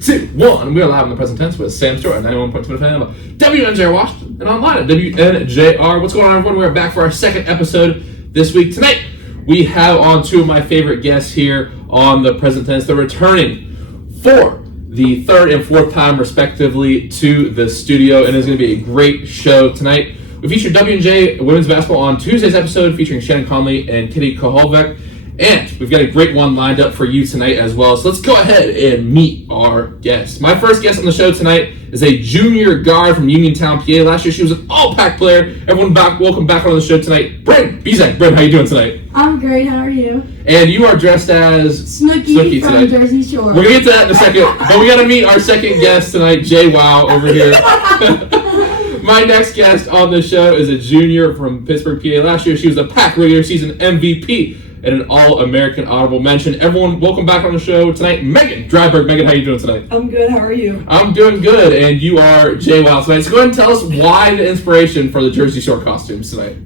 2, 1. We are live in the present tense with Sam Stewart, 91.2 FM, WNJR Washington, and online at WNJR. What's going on, everyone? We're back for our second episode this week. Tonight, we have on two of my favorite guests here on the present tense. They're returning for the third and fourth time, respectively, to the studio, and it's going to be a great show tonight. We featured WNJ women's basketball on Tuesday's episode, featuring Shannon Conley and Kitty Koholvek. And we've got a great one lined up for you tonight as well. So let's go ahead and meet our guest. My first guest on the show tonight is a junior guard from Uniontown, PA. Last year she was an all-pack player. Everyone welcome back on the show tonight, Bryn. Bezjak. Bryn, how you doing tonight? I'm great. How are you? And you are dressed as Snooki from tonight. Jersey Shore. We're going to get to that in a second. But we got to meet our second guest tonight, Jay Wow, over here. My next guest on the show is a junior from Pittsburgh, PA. Last year she was a PAC regular season MVP and an All-American honorable mention. Everyone, welcome back on the show tonight, Meghan Dryburgh. Meghan, how you doing tonight? I'm good. How are you? I'm doing good, and you are Jay Wow tonight. So go ahead and tell us why the inspiration for the Jersey Shore costumes tonight.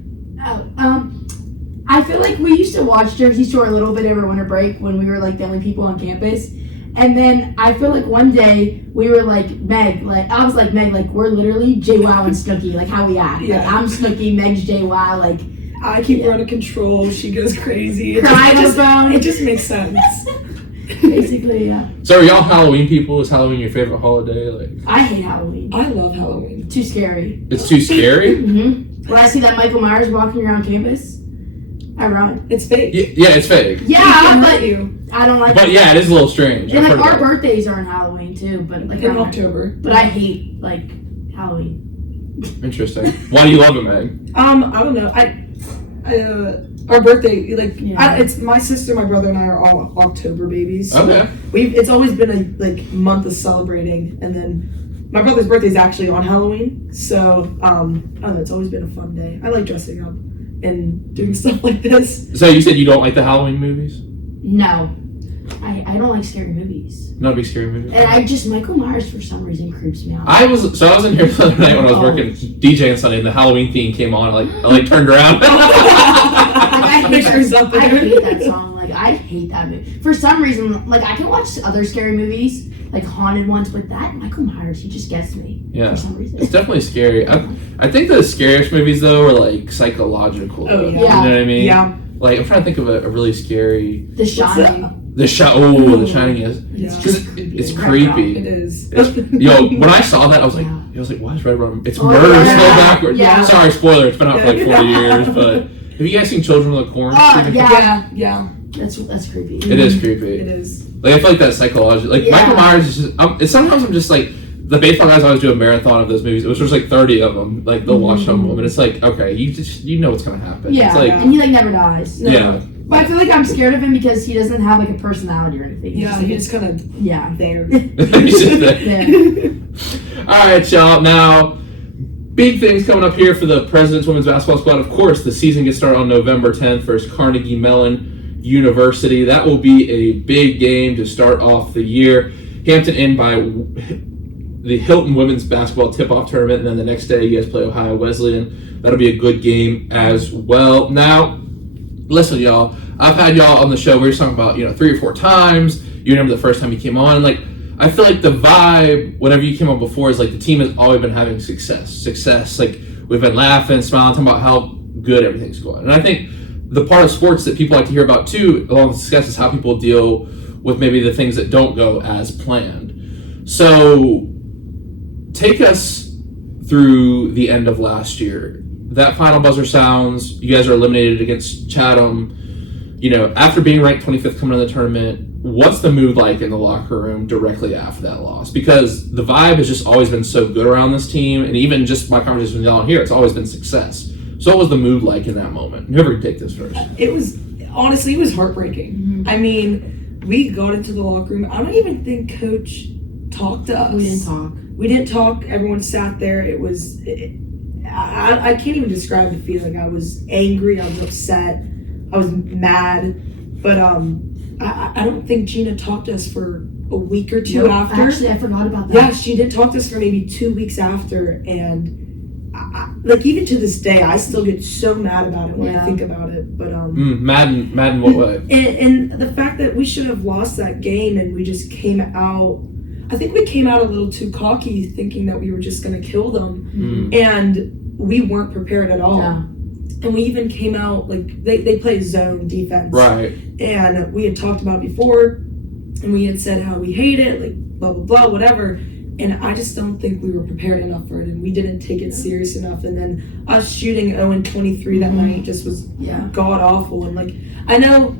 I feel like we used to watch Jersey Shore a little bit over winter break when we were like the only people on campus. And then I feel like one day we were like, Meg, I was like, Meg, we're literally Jay Wow and Snooki, like how we act. Yeah. Like I'm Snooki, Meg's Jay Wow, I keep her out of control. She goes crazy. Crying on the phone. It just makes sense. Basically, yeah. So are y'all Halloween people? Is Halloween your favorite holiday? I hate Halloween. I love Halloween. Too scary. It's too scary? Mm-hmm. When I see that Michael Myers walking around campus, I run. It's fake. Yeah, it's fake. Yeah, but I don't like But it. yeah, it is a little strange. And I've heard our about it. birthdays are on Halloween too, but In October. But I hate Halloween. Interesting. Why do you love it, Meg? I don't know. Our birthday, it's my sister, my brother, and I are all October babies. So Okay. It's always been a month of celebrating, and then my brother's birthday is actually on Halloween. So I don't know. It's always been a fun day. I like dressing up and doing stuff like this. So you said you don't like the Halloween movies? No. I don't like scary movies. Not a big scary movie? And Michael Myers for some reason creeps me out. I was in here the other night when I was working DJing Sunday, and the Halloween theme came on. I turned around. I hate Pictures up there. I hate that song. I hate that movie. For some reason, I can watch other scary movies, like haunted ones, but that Michael Myers, he just gets me. Yeah. For some reason. It's definitely scary. I think the scariest movies though are psychological. Oh, yeah. You know what I mean? Yeah. I'm trying to think of a really scary. The Shining. The Shining is. Yeah. It's creepy. It is. When I saw that, I was like, why is Red Rum? It's murder yeah. spelled backwards. Yeah. Sorry, spoiler. It's been out for 40 years, but have you guys seen Children of the Corn? Yeah. That's creepy. It is creepy. It is. I feel like that psychological. Michael Myers is just. Sometimes I'm just the baseball guys always do a marathon of those movies, which was 30 of them. They'll watch some of them, and it's okay, you know what's gonna happen. Yeah. It's and he never dies. No. Yeah. But I feel like I'm scared of him because he doesn't have a personality or anything. He's just kind of there. He's just there. Yeah. All right, y'all. Now, big things coming up here for the President's Women's Basketball Squad. Of course, the season gets started on November 10th versus Carnegie Mellon University. That will be a big game to start off the year. Hampton in by the Hilton Women's Basketball Tip-Off Tournament, and then the next day you guys play Ohio Wesleyan. That'll be a good game as well. Now, listen, y'all. I've had y'all on the show. We were talking about 3 or 4 times. You remember the first time you came on, I feel like the vibe, whenever you came on before, is the team has always been having success. We've been laughing, smiling, talking about how good everything's going. And I think the part of sports that people like to hear about too, along with success, is how people deal with maybe the things that don't go as planned. So, take us through the end of last year. That final buzzer sounds. You guys are eliminated against Chatham. After being ranked 25th coming into the tournament, what's the mood like in the locker room directly after that loss? Because the vibe has just always been so good around this team, and even just my conversation with y'all here, it's always been success. So what was the mood like in that moment? Whoever can take this first. It was heartbreaking. Mm-hmm. I mean, we got into the locker room. I don't even think Coach talked to us. We didn't talk. Everyone sat there. I can't even describe the feeling. I was angry. I was upset. I was mad. But I don't think Gina talked to us for a week or two after. Actually, I forgot about that. Yeah, she didn't talk to us for maybe 2 weeks after. And even to this day, I still get so mad about it when I think about it. But mad in what way? And the fact that we should have lost that game and we just came out. I think we came out a little too cocky, thinking that we were just going to kill them, and we weren't prepared at all. Yeah. And we even came out like they play zone defense, Right. And we had talked about it before, and we had said how we hate it, like blah blah blah, whatever. And I just don't think we were prepared enough for it, and we didn't take it serious enough. And then us shooting 0-23 that night just was god awful. And like I know.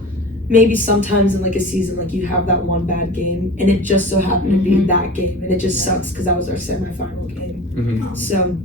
Maybe sometimes in like a season, like you have that one bad game, and it just so happened to be that game, and it just sucks because that was our semifinal game. So,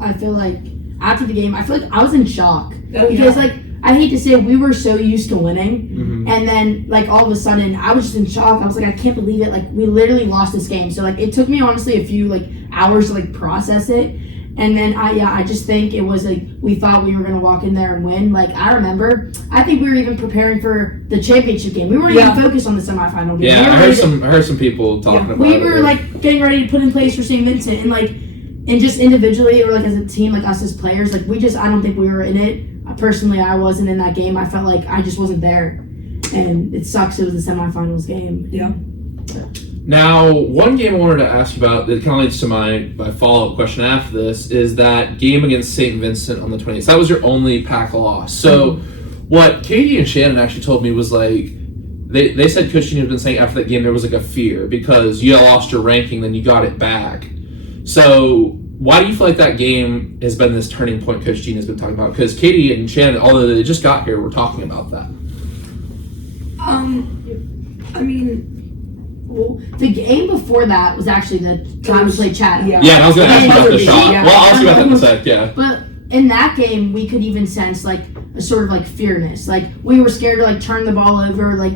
I feel like after the game, I feel like I was in shock because like I hate to say it, we were so used to winning, and then like all of a sudden I was just in shock. I was like, I can't believe it! Like we literally lost this game. So like it took me honestly a few like hours to like process it. And then I just think it was like we thought we were gonna walk in there and win. Like I remember, I think we were even preparing for the championship game. We weren't even focused on the semifinal game. Yeah, I heard some people talking about it. We were like getting ready to put in place for St. Vincent, and like, and just individually or like as a team, like us as players, like I don't think we were in it. Personally, I wasn't in that game. I felt like I just wasn't there, and it sucks. It was the semifinals game. Yeah. Now, one game I wanted to ask you about that kind of leads to my follow-up question after this is that game against St. Vincent on the 20th. That was your only pack loss. So what Katie and Shannon actually told me was like, they said Coach Dean had been saying after that game there was like a fear because you lost your ranking, then you got it back. So why do you feel like that game has been this turning point Coach Dean has been talking about? Because Katie and Shannon, although they just got here, were talking about that. I mean... Well, the game before that was actually the time we played Chatham. Yeah, and I was going to ask you about the shot. Well, I'll ask you about that in a sec, yeah. But in that game, we could even sense, like, a sort of, like, fearness. Like, we were scared to, like, turn the ball over. Like,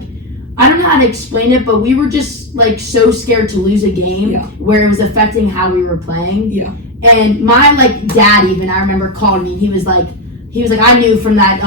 I don't know how to explain it, but we were just, like, so scared to lose a game where it was affecting how we were playing. Yeah. And my, like, dad even, I remember, called me, and he was like, I knew from that,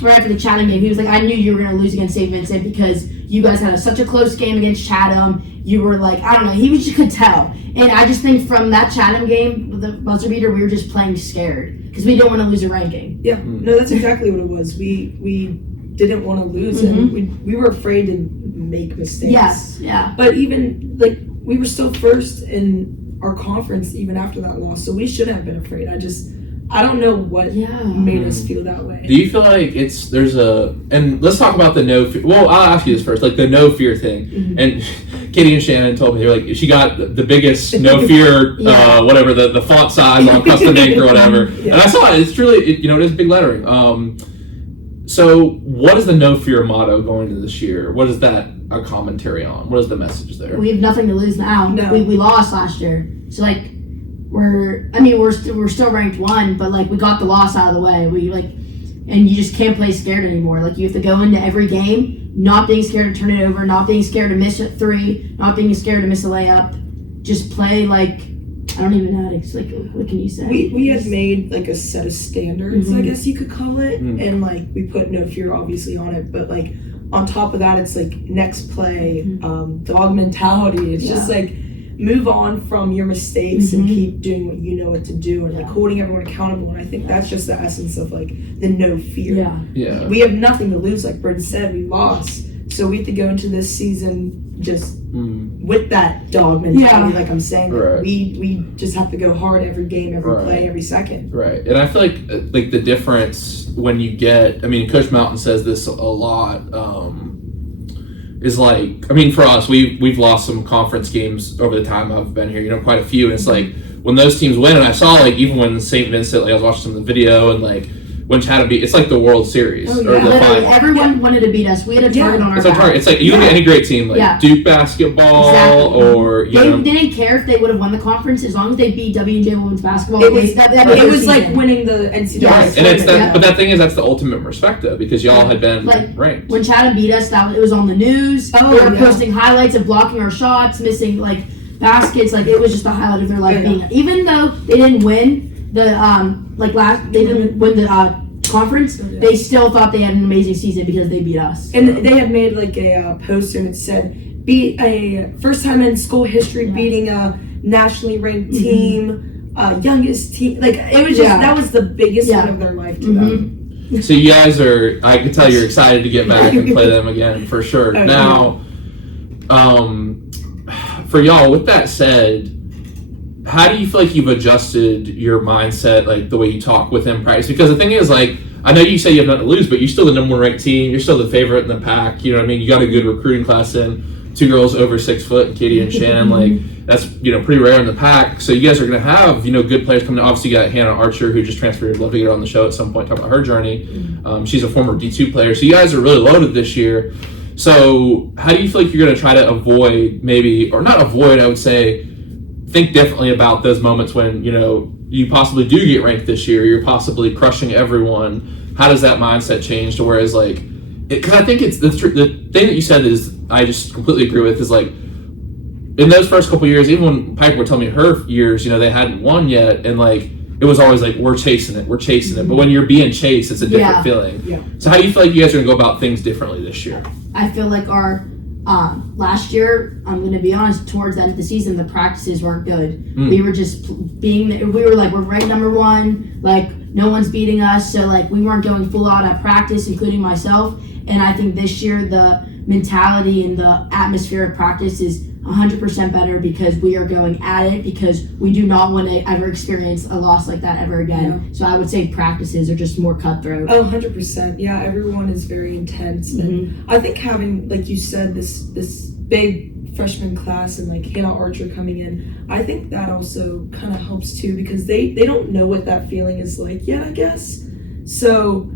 right after the Chatham game, he was like, I knew you were going to lose against St. Vincent because you guys had such a close game against Chatham. You were like, I don't know, he just could tell. And I just think from that Chatham game, with the buzzer beater, we were just playing scared because we didn't want to lose a ranking. Yeah, no, that's exactly what it was. We didn't want to lose, and we were afraid to make mistakes. Yes, yeah. But even, like, we were still first in our conference even after that loss, so we shouldn't have been afraid. I don't know what made us feel that way. Do you feel like and let's talk about the no fear. Well, I'll ask you this first, like the no fear thing. And Katie and Shannon told me, they're like, she got the biggest no fear, whatever, the font size on custom ink or whatever. And I saw it, it's truly, it is big lettering. So what is the no fear motto going into this year? What is that a commentary on? What is the message there? We have nothing to lose now. No. We lost last year. So like, we're still ranked 1, but like we got the loss out of the way. And you just can't play scared anymore. Like you have to go into every game not being scared to turn it over, not being scared to miss a 3, not being scared to miss a layup. Just play like, I don't even know how to, like, what can you say? We had made like a set of standards, I guess you could call it, and like we put no fear obviously on it, but like on top of that, it's like next play, dog mentality. It's just like move on from your mistakes and keep doing what you know what to do, and like holding everyone accountable. And I think that's just the essence of like the no fear. Yeah. We have nothing to lose. Like Bryn said, we lost, so we have to go into this season just with that dog mentality. Like I'm saying, like, we just have to go hard every game, every play, every second. Right. And I feel like the difference when you get, I mean, Coach Mountain says this a lot, is like, I mean, for us, we've lost some conference games over the time I've been here, quite a few. And it's like when those teams win, and I saw like even when St. Vincent, like I was watching some of the video, and like when Chatham beat, it's like the World Series. Oh, or the literally, everyone wanted to beat us. We had a target on our back. It's like you look at any great team, like Duke basketball, or they didn't care if they would have won the conference as long as they beat W&J women's basketball. It was like winning the NCAA. Right. And it's that, but that thing is that's the ultimate respect though, because y'all had been ranked. When Chatham beat us, it was on the news. They were posting highlights of blocking our shots, missing like baskets. Like it was just the highlight of their life. Even though they didn't win the they didn't win the conference, they still thought they had an amazing season because they beat us. And they had made like a poster and it said, beat a first time in school history beating a nationally ranked team, youngest team. Like it was just, that was the biggest win of their life to them. So you guys are, I can tell you're excited to get back and play them again for sure. Now, for y'all, with that said, how do you feel like you've adjusted your mindset, like the way you talk with him practice? Because the thing is, like, I know you say you have nothing to lose, but you're still the number one ranked team. You're still the favorite in the pack. You know what I mean? You got a good recruiting class in. 2 girls over 6 foot, Katie and Shannon. Like, that's, pretty rare in the pack. So you guys are going to have, good players coming in. Obviously, you got Hannah Archer, who just transferred. I'd love to get her on the show at some point, talk about her journey. She's a former D2 player. So you guys are really loaded this year. So how do you feel like you're going to try to avoid maybe, or not avoid, I would say, think differently about those moments when, you possibly do get ranked this year, you're possibly crushing everyone. How does that mindset change to whereas, like, because I think it's the thing that you said is, I just completely agree with, is like, in those first couple years, even when Piper would tell me her years, they hadn't won yet, and like, it was always like, we're chasing it. But when you're being chased, it's a different feeling. Yeah. So how do you feel like you guys are going to go about things differently this year? I feel like our last year, I'm going to be honest, towards the end of the season, the practices weren't good. We were just we're ranked number 1, like, no one's beating us, so like, we weren't going full out at practice, including myself. And I think this year, the mentality and the atmosphere of practice is 100% better because we are going at it, because we do not want to ever experience a loss like that ever again. Yeah. So I would say practices are just more cutthroat. Oh, 100%. Yeah, everyone is very intense. And I think having, like you said, this big freshman class and like Hannah Archer coming in, I think that also kind of helps too, because they don't know what that feeling is like yet, I guess. So,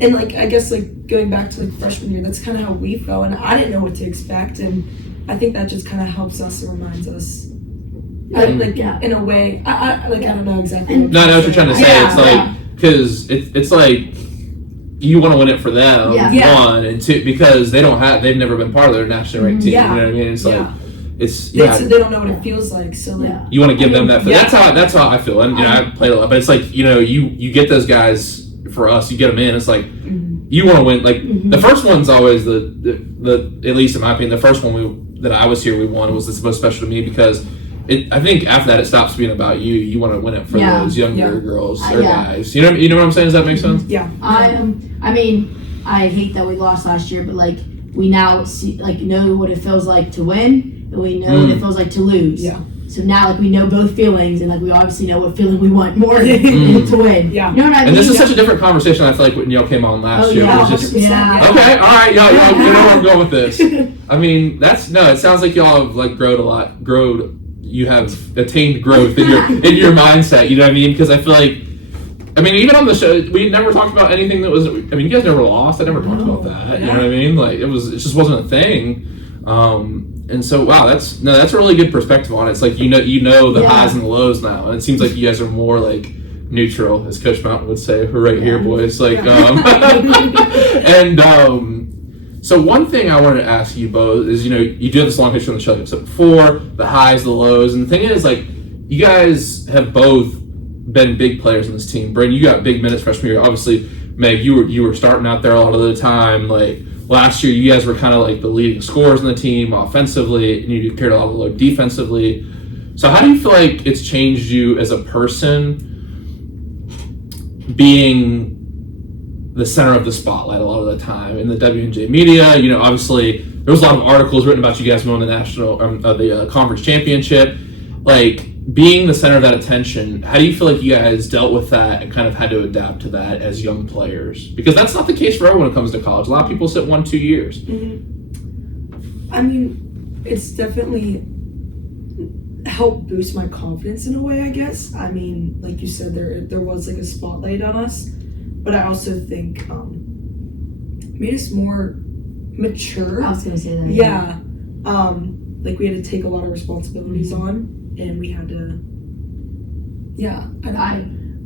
and like, I guess like going back to like freshman year, that's kind of how we felt, and I didn't know what to expect, and I think that just kind of helps us and reminds us. In a way, I don't know exactly. No, I know what you're trying to say. It's like, because it's like, you want to win it for them, one, and two, because they've never been part of their national ranked team. You know what I mean? It's like, so they don't know what it feels like. So like, you want to give them that. That's how I feel. And I played a lot, but it's like, you get those guys for us. You get them in. It's like, you want to win. Like the first one's always the at least in my opinion, the first one that I was here we won was the most special to me, because I think after that it stops being about you. You want to win it for those younger girls or guys. You know what I'm saying? Does that make sense? Yeah. I mean, I hate that we lost last year, but like, we now know what it feels like to win, and we know what it feels like to lose. Yeah. So now, like, we know both feelings, and like, we obviously know what feeling we want more to win. Yeah. You know what I mean? And this is such a different conversation. I feel like when y'all came on last year, it was just okay. All right, y'all. You know where I'm going with this. I mean, it sounds like y'all have like grown a lot. You have attained growth in your mindset. You know what I mean? Because I feel like, even on the show, we never talked about anything that was. You guys never lost. I never talked about that. You know what I mean? Like, it just wasn't a thing. And so, wow, that's a really good perspective on it. It's like, you know the highs and the lows now, and it seems like you guys are more like neutral, as Coach Mountain would say. We're right here, boys. Like, so one thing I wanted to ask you both is, you do have this long history on the show, except before the highs, the lows, and the thing is, like, you guys have both been big players in this team. Bryn, you got big minutes freshman year. Obviously, Meg, you were starting out there a lot of the time. Like, last year, you guys were kind of like the leading scorers in the team offensively, and you carried a lot of the load defensively. So how do you feel like it's changed you as a person, being the center of the spotlight a lot of the time in the WNJ media? Obviously, there was a lot of articles written about you guys winning the national, the conference championship. Like, being the center of that attention, how do you feel like you guys dealt with that and kind of had to adapt to that as young players? Because that's not the case for everyone when it comes to college. A lot of people sit 1-2 years. It's definitely helped boost my confidence in a way, I guess. Like you said, there was like a spotlight on us, but I also think made us more mature. I was gonna say that. Yeah. Like, we had to take a lot of responsibilities on. And we had to,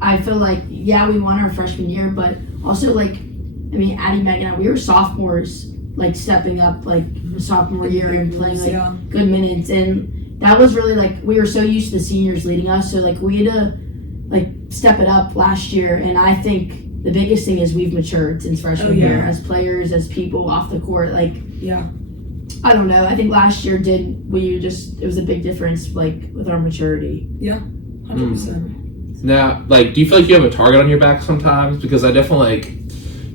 I feel like, we won our freshman year, but also, like, Addie, Meghan, and I, we were sophomores, like, stepping up, like, the sophomore year and playing, like, good minutes. And that was really, like, we were so used to the seniors leading us, so, like, we had to, like, step it up last year. And I think the biggest thing is we've matured since freshman year as players, as people off the court, like, I don't know. I think last year it was a big difference, like, with our maturity. Yeah, 100%. Now, like, do you feel like you have a target on your back sometimes? Because I definitely, like,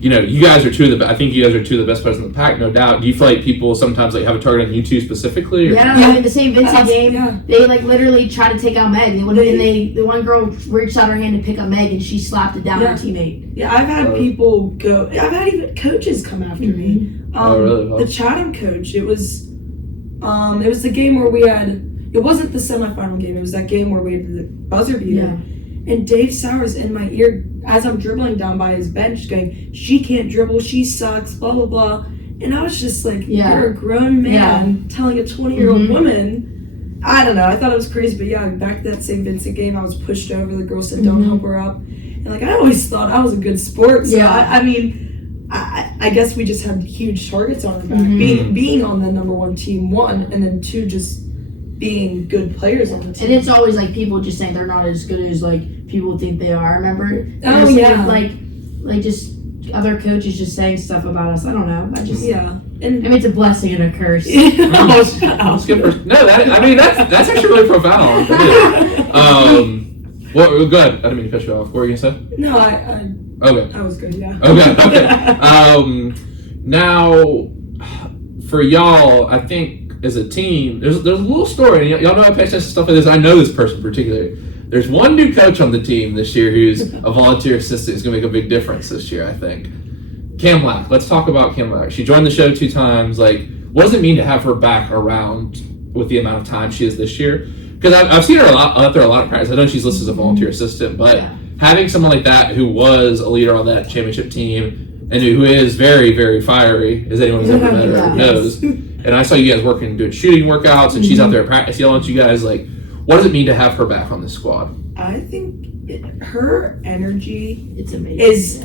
you guys are I think you guys are two of the best players in the pack, no doubt. Do you feel like people sometimes like have a target on you two specifically? Or? Yeah, I mean, the St. Vincent game, they like literally tried to take out Meg. The one girl reached out her hand to pick up Meg, and she slapped it down her teammate. Yeah, I've had people go. I've had even coaches come after me. Really? Well. The Chatham coach. It was the game where we had. It wasn't the semifinal game. It was that game where we had the buzzer beater. Yeah. And Dave Sowers in my ear as I'm dribbling down by his bench going, she can't dribble, she sucks, blah, blah, blah. And I was just like, you're a grown man telling a 20-year-old woman. I don't know. I thought it was crazy. But yeah, back to that St. Vincent game, I was pushed over. The girl said, don't help her up. And like, I always thought I was a good sport. So I mean, I guess we just had huge targets on our back. Being on the number one team, one, and then two, just being good players on the team. And it's always like people just saying they're not as good as like people think they are. Remember? Oh yeah. Like just other coaches just saying stuff about us. I don't know. And I mean, it's a blessing and a curse. That's good. No, that's actually really profound. Well, go ahead. I didn't mean to cut you off. What were you gonna say? No, Okay. I was good. Yeah. Okay. Now, for y'all, I think as a team, there's a little story, and y'all know I pay attention to stuff like this. I know this person particularly. There's one new coach on the team this year who's a volunteer assistant who's going to make a big difference this year, I think. Cam Lack. Let's talk about Cam Lack. She joined the show 2 times. Like, what does it mean to have her back around with the amount of time she is this year? Because I've seen her out there a lot of practice. I know she's listed as a volunteer assistant, but having someone like that who was a leader on that championship team and who is very, very fiery, as anyone who's ever met her knows. And I saw you guys working, doing shooting workouts, and she's out there at practice yelling at you guys. Like, what does it mean to have her back on this squad? I think her energy it's amazing. Is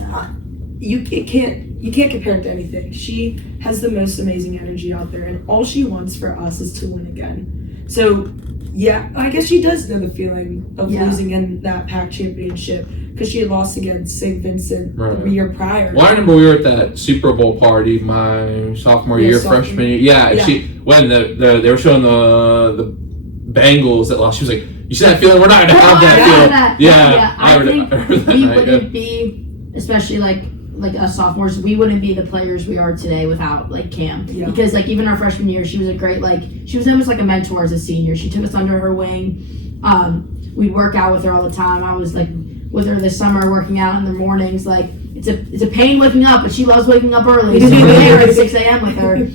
you can't compare it to anything. She has the most amazing energy out there, and all she wants for us is to win again. So, yeah, I guess she does know the feeling of losing in that PAC championship because she had lost against St. Vincent the year prior. Well, I remember we were at that Super Bowl party my sophomore year, freshman year. Yeah, and when they were showing the Bengals that lost, she was like, "You see that feeling? We're not going to have that feeling." I think we wouldn't be, especially like us sophomores, we wouldn't be the players we are today without like Cam. Because like even our freshman year, she was a great she was almost like a mentor as a senior. She took us under her wing. We'd work out with her all the time. I was like with her this summer working out in the mornings. Like it's a pain waking up, but she loves waking up early. So we're there at 6 a.m. with her.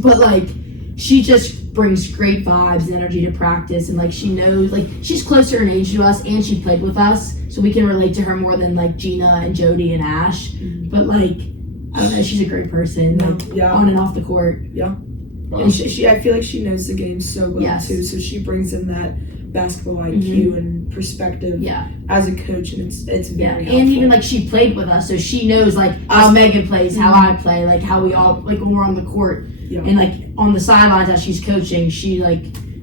But like she just brings great vibes and energy to practice, and like she knows, like she's closer in age to us, and she played with us, so we can relate to her more than like Gina and Jody and Ash. But like I don't know, she's a great person, on and off the court. And she I feel like she knows the game so well too, so she brings in that basketball IQ and perspective as a coach, and it's very helpful. And even like she played with us, so she knows like how Megan plays, how I play, like how we all like when we're on the court, and like on the sidelines as she's coaching, she like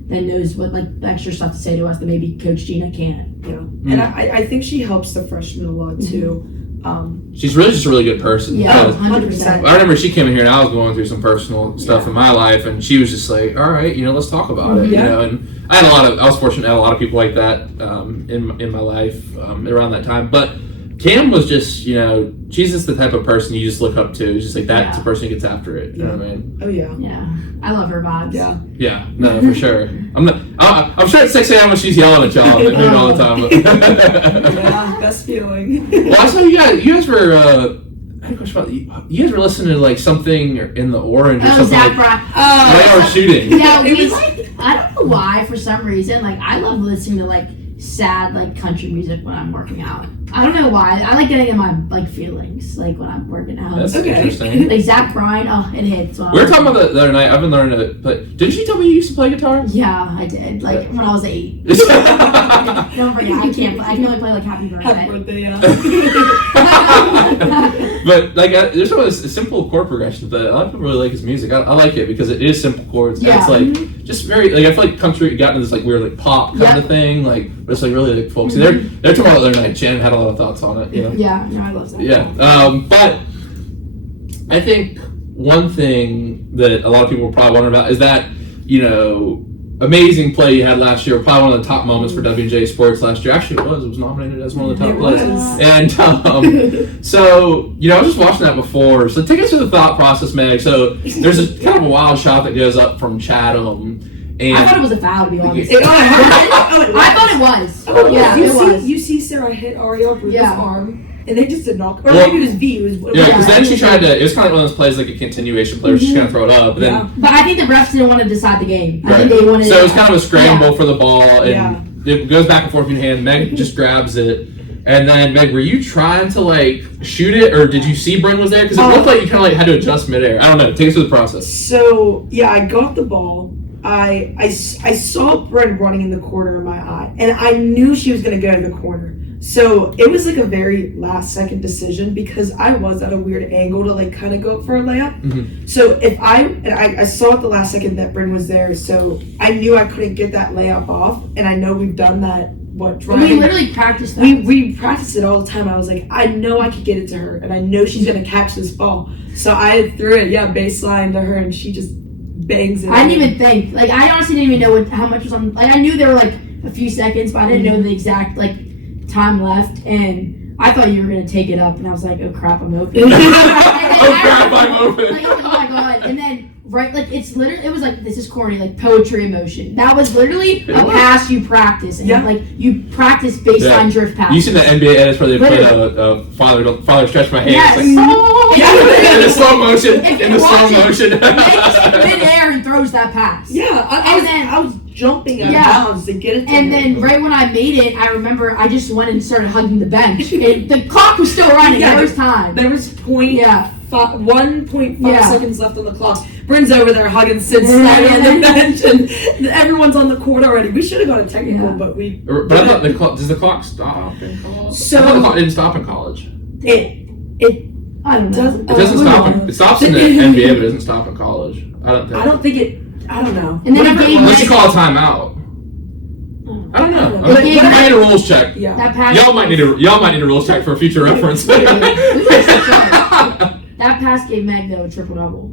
then knows what like the extra stuff to say to us that maybe Coach Gina can't. And I think she helps the freshmen a lot too. She's really just a really good person. 100%. I remember she came in here and I was going through some personal stuff in my life, and she was just like, "All right, let's talk about it." And I was fortunate to have a lot of people like that in my life around that time. But Cam was just, she's just the type of person you just look up to. It's just like that's the person who gets after it. You know what I mean? Oh yeah. Yeah, I love her vibes. Yeah, no, for sure. I'm sure at 6 a.m. when she's yelling at y'all all the time. Best feeling. Well, I saw you guys were. I had a question about you guys were listening to like something in the Orange or something. Zach Bryan. Right, or shooting. Yeah, I don't know why, for some reason, like I love listening to like sad like country music when I'm working out. I don't know why. I like getting in my like feelings like when I'm working out. That's interesting. Like Zach Bryan, it hits. We were talking about that the other night. I've been learning to play. Didn't you tell me you used to play guitar? Yeah, I did. Like when I was 8. Don't forget, I can't. I can only play like Happy Birthday. Happy Birthday, yeah. But like, there's always a simple chord progression that a lot of people really like his music. I like it because it is simple chords. Yeah. And it's like just very like I feel like country got into this like weird like pop kind of thing. Like but it's like really like folksy. They're talking about the other night. Jen had a lot of thoughts on it. Yeah, no, I love that. Yeah, but I think one thing that a lot of people will probably wonder about is that amazing play you had last year. Probably one of the top moments for WJ Sports last year. Actually, it was nominated as one of the top plays. And so, I was just watching that before. So take us through the thought process, Meg. So there's a kind of a wild shot that goes up from Chatham. And I thought it was a foul, to be honest. I thought it was. Yeah, it was. You see Sarah hit Ariel Bruno's arm, and they just did not. Or Well, maybe it was V. because then she tried to. It was kind of like one of those plays, like a continuation play, where she's going to throw it up. But then, But I think the refs didn't want to decide the game. I right. think they wanted. So it was kind of a scramble for the ball, and it goes back and forth in your hand. Meg just grabs it. And then, Meg, were you trying to, shoot it, or did you see Bryn was there? Because it looked like you kind of, had to adjust midair. I don't know. Take us through the process. So, I got the ball. I saw Bryn running in the corner of my eye, and I knew she was going to go to the corner. So it was a very last second decision because I was at a weird angle to kind of go up for a layup. Mm-hmm. So if I saw at the last second that Bryn was there, so I knew I couldn't get that layup off, and I know we've done that. We literally practiced that. We practiced it all the time. I was like, I know I could get it to her, and I know she's going to catch this ball. So I threw it, baseline to her, and she just bangs it. I didn't even think. I honestly didn't even know how much was on. I knew there were a few seconds, but I didn't know the exact time left. And I thought you were gonna take it up, and I was like, oh crap, I'm open. I'm open. Oh my god! And then it's literally it was this is corny, poetry in motion. That was literally a pass you practice, and you practice baseline drift pass. You seen the NBA edits where they play Father Stretch My Hands? Yes. In the slow motion. Mid-air and throws that pass. Yeah, I was jumping out of bounds to get it to and her. then right when I made it, I remember I just went and started hugging the bench. The clock was still running. There was time. There was 1.5 seconds left on the clock. Bryn's over there hugging Sid Snyder on the bench, and everyone's on the court already. We should have got a technical, but we... But I thought does the clock stop in college? So, I thought the clock didn't stop in college. I don't know. It doesn't stop. It stops in the NBA, but it doesn't stop in college. I don't know. And then unless you call a timeout. I don't know. I need a rules check. Yeah. Y'all might need a rules check for a future reference. That pass gave Meg though a triple double.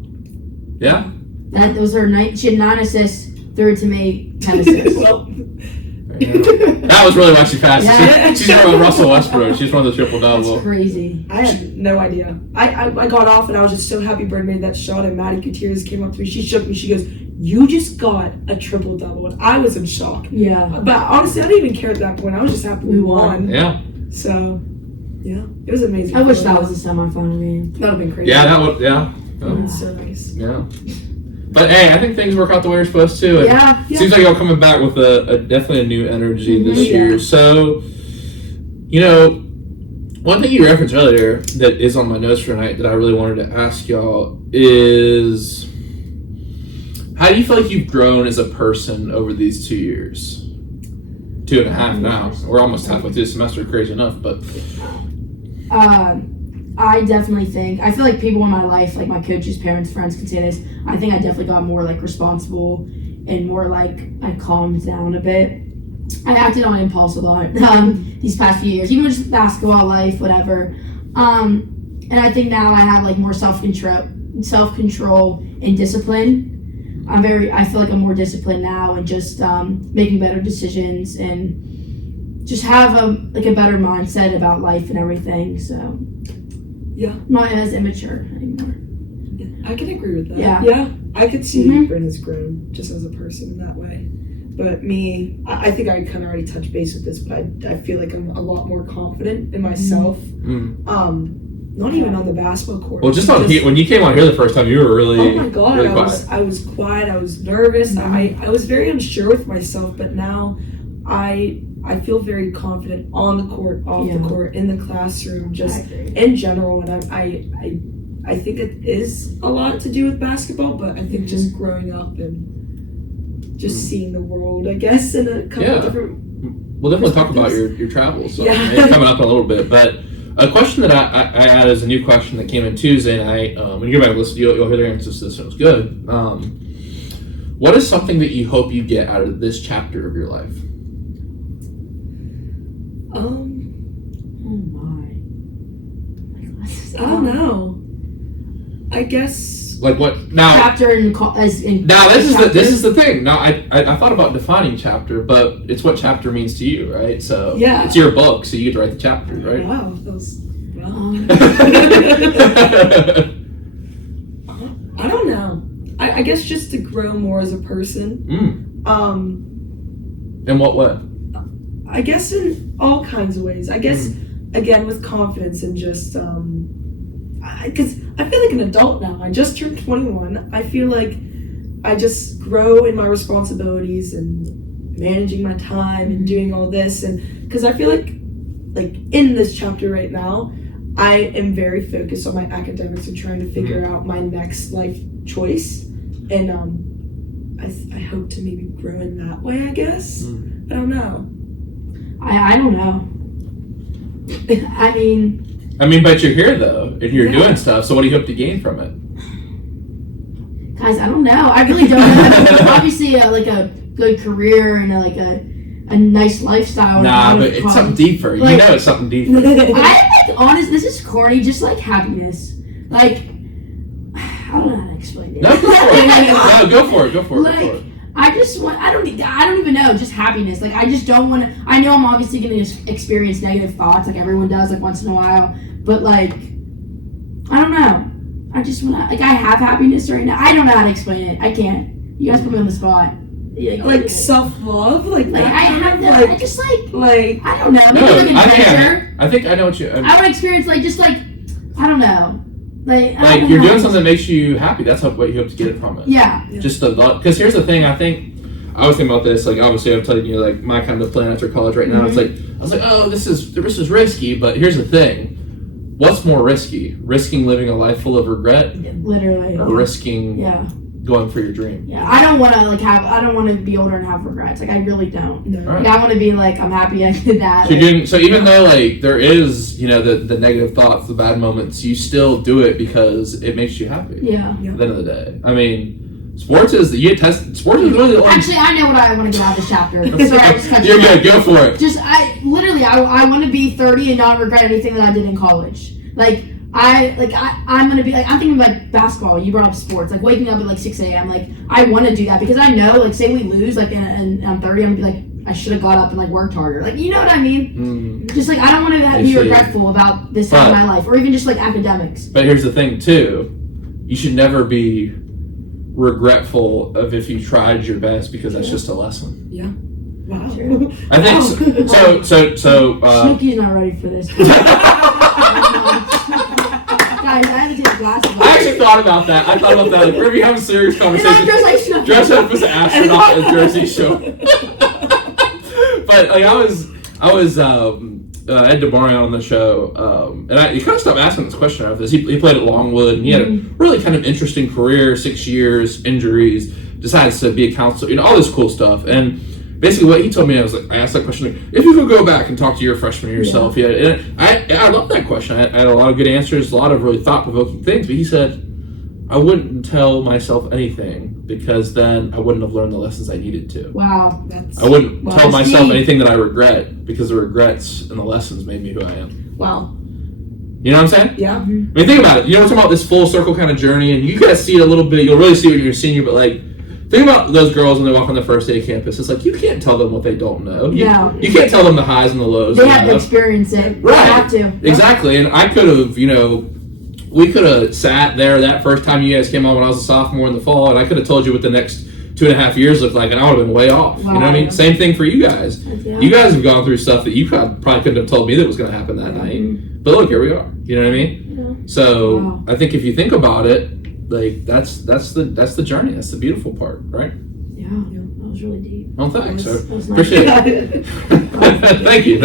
Yeah. That was her night. She had 9 assists, threw it to me, 10 assists. That was really why she passed. Yeah. She's from Russell Westbrook. She's from the triple double. That's crazy. I had no idea. I got off and I was just so happy Bryn made that shot, and Maddie Gutierrez came up to me. She shook me. She goes, "You just got a triple double," and I was in shock. Yeah. But honestly, I didn't even care at that point. I was just happy we won. Yeah. So, it was amazing. I wish that was a semifinal game. That would have been crazy. Yeah, that would. Yeah. That would have been so nice. Yeah. But hey, I think things work out the way they're supposed to. And seems like y'all coming back with a definitely a new energy this year. So, one thing you referenced earlier that is on my notes for tonight that I really wanted to ask y'all is, how do you feel like you've grown as a person over these 2 years? 2.5 now. We're almost halfway through the semester, crazy enough, but... I definitely think, I feel like people in my life, my coaches, parents, friends can say this, I think I definitely got more responsible and more I calmed down a bit. I acted on impulse a lot these past few years, even just basketball life, whatever. And I think now I have more self-control and discipline. I feel like I'm more disciplined now and just making better decisions and just have a better mindset about life and everything. So I'm not as immature anymore. I can agree with that. Yeah. I could see Bryn has grown just as a person in that way. But me, I think I kind of already touched base with this, but I feel like I'm a lot more confident in myself. Not even on the basketball court. Well, just when you came on here the first time, you were really... Oh my God, really I was quiet, I was nervous, I was very unsure with myself, but now I feel very confident on the court, off the court, in the classroom, just in general, and I think it is a lot to do with basketball, but I think just growing up and just seeing the world, I guess, in a couple of different... We'll definitely talk about your travels, so maybe coming up in a little bit, but a question that I had is a new question that came in Tuesday night. When you go back and listen, you'll hear the answers to this, and it was good. What is something that you hope you get out of this chapter of your life? Oh my. I don't know. I guess Like what now? Chapter in Now this is the thing. Now I thought about defining chapter, but it's what chapter means to you, right? So Yeah. it's your book, so you get to write the chapter, right? Wow, that was I don't know. I guess just to grow more as a person. In what way? I guess in all kinds of ways. I guess again with confidence and just because I feel like an adult now. I just turned 21. I feel like I just grow in my responsibilities and managing my time and doing all this, and because I feel like in this chapter right now, I am very focused on my academics and trying to figure out my next life choice, and I hope to maybe grow in that way. I guess I don't know. I don't know. I mean, but you're here though, and you're doing stuff. So what do you hope to gain from it? Guys, I don't know. I really don't know. Obviously, like a good career and a nice lifestyle. Nah, but it's something deeper. Like, you know, it's something deeper. I'm honest. This is corny. Just happiness. I don't know how to explain it. No, go for it. Go for it. I just want. I don't even know. Just happiness. I just don't want to. I know I'm obviously going to experience negative thoughts, like everyone does, once in a while. But I don't know. I just want to. I have happiness right now. I don't know how to explain it. I can't. You guys put me on the spot. Self-love, I have that. I just I don't know. Maybe adventure. I think I know what you. I want to experience I don't know. You're doing something that makes you happy. That's what you hope to get it from it. Yeah. Just because here's the thing. I was thinking about this. Obviously, I'm telling you my kind of plan after college right now. It's I was oh, this is risky. But here's the thing. What's more risky? Risking living a life full of regret, literally, or risking going for your dream? Yeah, I don't want to I don't want to be older and have regrets. I really don't. No. Right. I want to be I'm happy I did that. So even though there is the negative thoughts, the bad moments, you still do it because it makes you happy. Yeah. At the end of the day, I mean, sports is really the only. Actually, I know what I want to get out of this chapter. Sorry, I just cut you. You're good. Go for it. Just I want to be 30 and not regret anything that I did in college. I'm gonna be I'm thinking basketball. You brought up sports, waking up at 6 a.m. I want to do that because I know say we lose and I'm 30, I'm gonna be I should have got up and worked harder. You know what I mean? Just I don't want to be regretful about this time of my life, or even just academics. But here's the thing too, you should never be regretful of if you tried your best because that's just a lesson. Yeah. Wow. True. I think so. Snooki's not ready for this. Guys, I have to take glasses off. I actually thought about that. We're gonna be having a serious conversation. Dress up as an astronaut at a Jersey Shore. But I was Ed DeMario on the show, and he kind of stopped asking this question after this. He played at Longwood, and he had a really kind of interesting career, 6 years, injuries, decides to be a counselor, all this cool stuff. And basically what he told me, I asked that question, if you could go back and talk to your freshman year yourself, and I love that question. I had a lot of good answers, a lot of really thought-provoking things, but he said, I wouldn't tell myself anything because then I wouldn't have learned the lessons I needed to. Wow. I wouldn't tell myself anything that I regret because the regrets and the lessons made me who I am. Wow. You know what I'm saying? Yeah. I mean, think about it. We're talking about this full circle kind of journey, and you guys see it a little bit. You'll really see it when you're a senior, but think about those girls when they walk on the first day of campus. It's you can't tell them what they don't know. You can't tell them the highs and the lows. They have to experience it. Right. They have to. Exactly. And I could have, we could have sat there that first time you guys came on when I was a sophomore in the fall, and I could have told you what the next 2.5 years looked like, and I would have been way off. Wow. You know what I mean? Same thing for you guys. Yeah. You guys have gone through stuff that you probably couldn't have told me that was going to happen that night. But look, here we are. You know what I mean? Yeah. So I think if you think about it, that's the journey. That's the beautiful part, right? Yeah. That was really deep. Well, thanks. That was nice. Appreciate it. Thank you.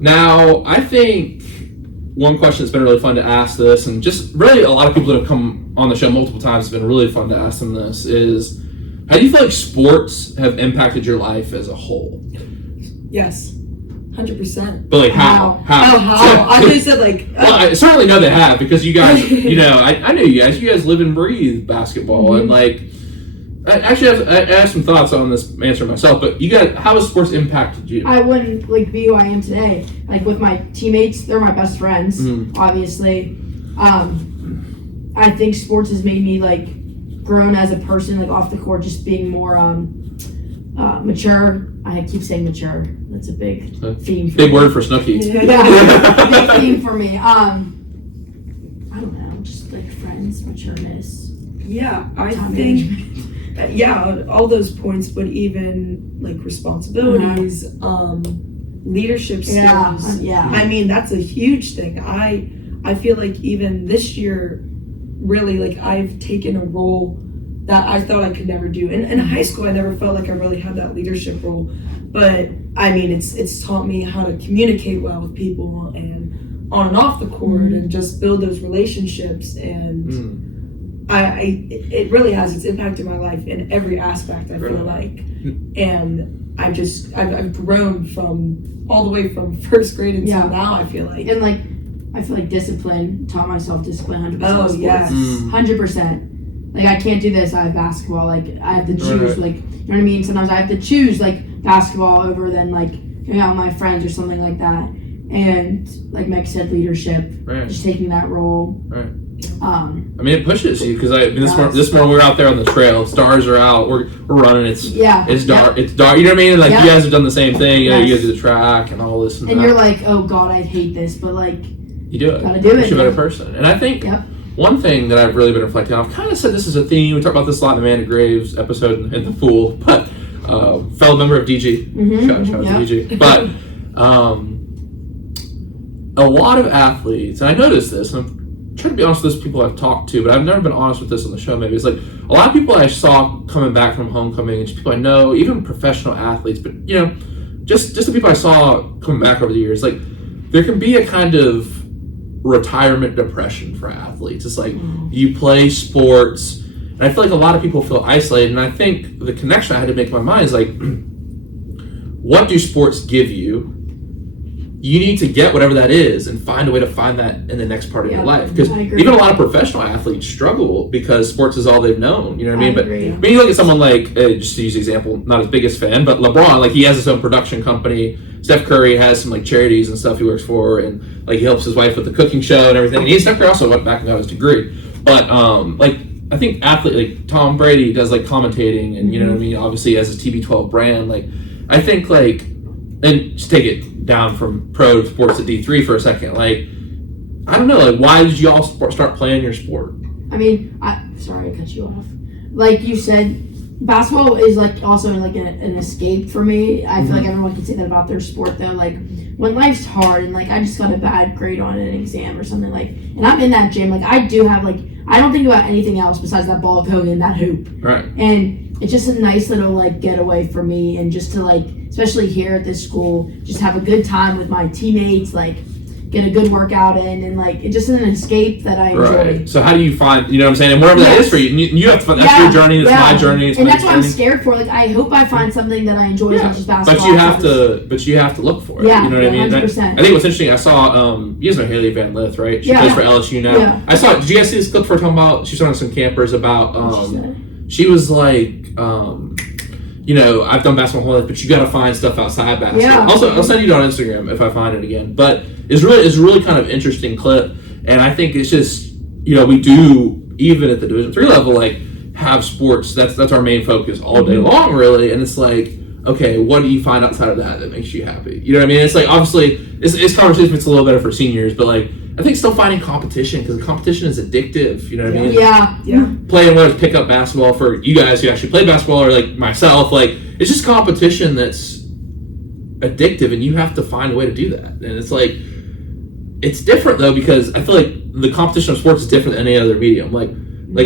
Now, I think one question that's been really fun to ask this, and just really a lot of people that have come on the show multiple times, it's been really fun to ask them this, is how do you feel like sports have impacted your life as a whole? Yes. 100%. But how? How? I thought you said well, I certainly know they have, because you guys, I know you guys live and breathe basketball, and I have some thoughts on this answer myself, but you guys, how has sports impacted you? I wouldn't be who I am today. With my teammates, they're my best friends, obviously. I think sports has made me like grown as a person, like off the court, just being more mature. I keep saying mature. That's a big theme. Big word for Snooki. Yeah, big theme for me. I don't know, just like friends, matureness. Yeah, I think, all those points, but even like responsibilities, leadership skills. I mean, that's a huge thing. I feel like even this year, really, like I've taken a role that I thought I could never do. In high school, I never felt like I really had that leadership role. But I mean, it's taught me how to communicate well with people and on and off the court and just build those relationships. And it really has. It's impacted my life in every aspect, I feel like. And I've grown from all the way from first grade until now, I feel like. And like, I feel like discipline, taught myself discipline 100%. Oh, yes. 100%. Like, I can't do this, I have basketball. Like, I have to choose, like, you know what I mean? Sometimes I have to choose, like, basketball over than, like, hanging out with my friends or something like that. And, like Meg said, leadership, just taking that role. I mean, it pushes you because this morning we were out there on the trail. Stars are out. We're running. It's dark. It's dark. You know what I mean? Like you guys have done the same thing. You know, you guys do the track and all this and that. You're like, oh God, I hate this, but like you do it. Gotta do it. You're a better person. And I think one thing that I've really been reflecting on. I've kind of said this is a theme. We talked about this a lot in the Amanda Graves episode in The Fool, but fellow member of DG. Shout out to DG. But a lot of athletes, and I noticed this. And I'm trying to be honest with those people I've talked to, but I've never been honest with this on the show. Maybe it's like a lot of people I saw coming back from homecoming, and just people I know, even professional athletes, but you know, just the people I saw coming back over the years. Like there can be a kind of retirement depression for athletes. It's like you play sports, and I feel like a lot of people feel isolated. And I think the connection I had to make in my mind is like, what do sports give you? You need to get whatever that is and find a way to find that in the next part of your life. Because even a lot of professional athletes struggle because sports is all they've known. You know what I mean? But when you look at someone like, just to use the example, not his biggest fan, but LeBron, like he has his own production company. Steph Curry has some like charities and stuff he works for, and like he helps his wife with the cooking show and everything. And Steph Curry also went back and got his degree. But like I think like Tom Brady does like commentating, and you know what I mean. Obviously, he has his TB12 brand. Like I think like, and just take it down from pro sports to D3 for a second. Like I don't know, like why did you all start playing your sport? I mean, sorry I cut you off. Like you said, basketball is like also like an escape for me. I feel like everyone can say that about their sport though. Like when life's hard and like I just got a bad grade on an exam or something, like, and I'm in that gym, like I do have like, I don't think about anything else besides that ball going in that hoop. Right. And it's just a nice little like getaway for me, and just to like, especially here at this school, just have a good time with my teammates, like get a good workout in, and like it's just an escape that I enjoy. Right. So how do you find, you know what I'm saying, and wherever that is for you, you have to find, that's your journey, that's my journey, it's and my that's what I'm journey. scared for. Like I hope I find something that I enjoy as much as basketball. But you have to look for it. Yeah, you know what I mean? 100%. I think what's interesting, I saw you guys know Haley Van Lith, right? She plays for LSU now. Yeah. I saw, did you guys see this clip for talking about, she's talking to some campers about she was like you know, I've done basketball whole life, but you got to find stuff outside basketball. Yeah. Also, I'll send you on Instagram if I find it again. But it's really kind of interesting clip, and I think it's just, you know, we do even at the Division III level like have sports. That's our main focus all day long, really. And it's like, okay, what do you find outside of that makes you happy? You know what I mean? It's like obviously it's conversation. It's a little better for seniors, but like I think still finding competition, because competition is addictive. You know what I mean? Yeah. Playing whether it's pickup basketball for you guys who actually play basketball, or like myself, like it's just competition that's addictive, and you have to find a way to do that. And it's like it's different though, because I feel like the competition of sports is different than any other medium. Like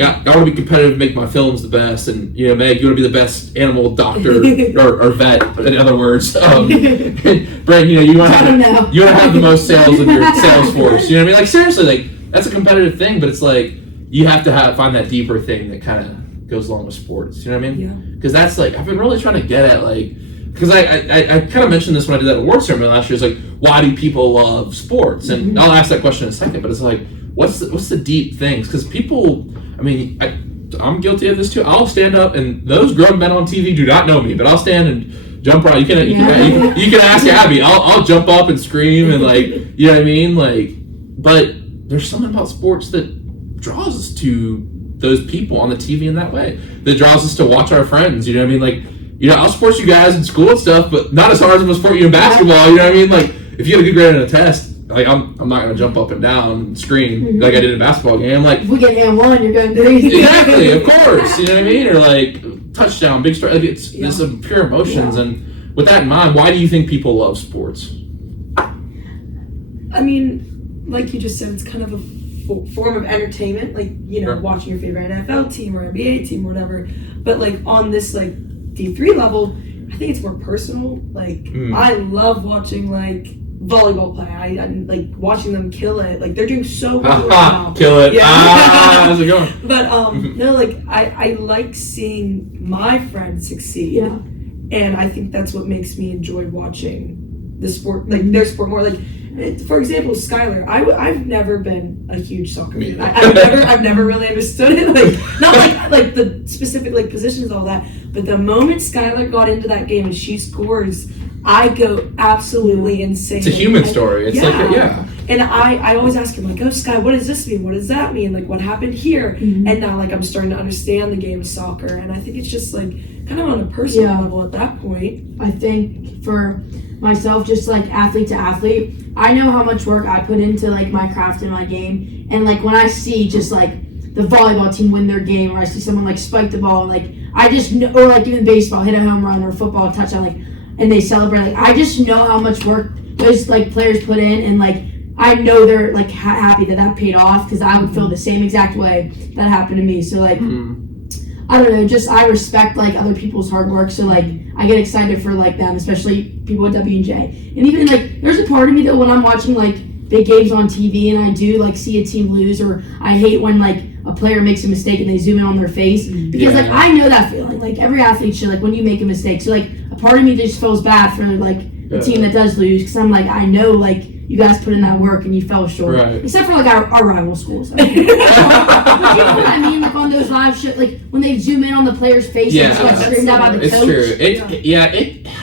I want to be competitive, make my films the best, and you know, Meg, you want to be the best animal doctor or vet, in other words. Bryn, you know, you want to have the most sales in your sales force. You know what I mean? Like seriously, like that's a competitive thing, but it's like you have to find that deeper thing that kind of goes along with sports. You know what I mean? Yeah. Because that's like I've been really trying to get at, like, because I kind of mentioned this when I did that award ceremony last year. It's like, why do people love sports? And I'll ask that question in a second, but it's like, what's the deep things? Because people, I mean, I'm guilty of this too. I'll stand up, and those grown men on TV do not know me, but I'll stand and jump around. You can ask Abby. I'll jump up and scream and like, you know what I mean? Like, but there's something about sports that draws us to those people on the TV in that way. That draws us to watch our friends. You know what I mean? Like, I'll support you guys in school and stuff, but not as hard as I'm gonna support you in basketball. You know what I mean? Like, if you get a good grade on a test, like I'm not gonna jump up and down and scream like I did in a basketball game. Like, if we get hand one, you're going crazy. Exactly, of course. You know what I mean? Or like touchdown, big strike. Like it's some pure emotions. Yeah. And with that in mind, why do you think people love sports? I mean, like you just said, it's kind of a form of entertainment, like, Sure. watching your favorite NFL team or NBA team or whatever. But like on this like D3 level, I think it's more personal. Like I love watching like volleyball play. I like watching them kill it. Like they're doing so well now. Kill it. Yeah. How's it going? But no, like I like seeing my friends succeed. Yeah. And I think that's what makes me enjoy watching the sport, like their sport more. Like, for example, Skylar, I've never been a huge soccer fan. I've never really understood it. Like, not like the specific like positions and all that, but the moment Skylar got into that game and she scores, I go absolutely insane. It's a human story. It's And I always ask him, like, oh, Sky, what does this mean? What does that mean? Like, what happened here? And now, like, I'm starting to understand the game of soccer. And I think it's just, like, kind of on a personal level at that point. I think for myself, just like athlete to athlete, I know how much work I put into like my craft and my game. And like when I see just like the volleyball team win their game, or I see someone like spike the ball, like I just know, or like even baseball, hit a home run or football touchdown, like, and they celebrate, like I just know how much work those like players put in, and like I know they're like happy that paid off, because I would feel the same exact way that happened to me. So like I don't know, just I respect like other people's hard work, so like I get excited for like them, especially people at W&J. And even like there's a part of me that when I'm watching like big games on TV and I do like see a team lose, or I hate when like a player makes a mistake and they zoom in on their face, because like I know that feeling. Like every athlete should, like when you make a mistake. So like a part of me just feels bad for like the team that does lose, because I'm like, I know like you guys put in that work and you fell short. Right. Except for like our rival schools. But you know what I mean? Like on those live shows, like when they zoom in on the player's face and it's like screamed out by the it's coach. True.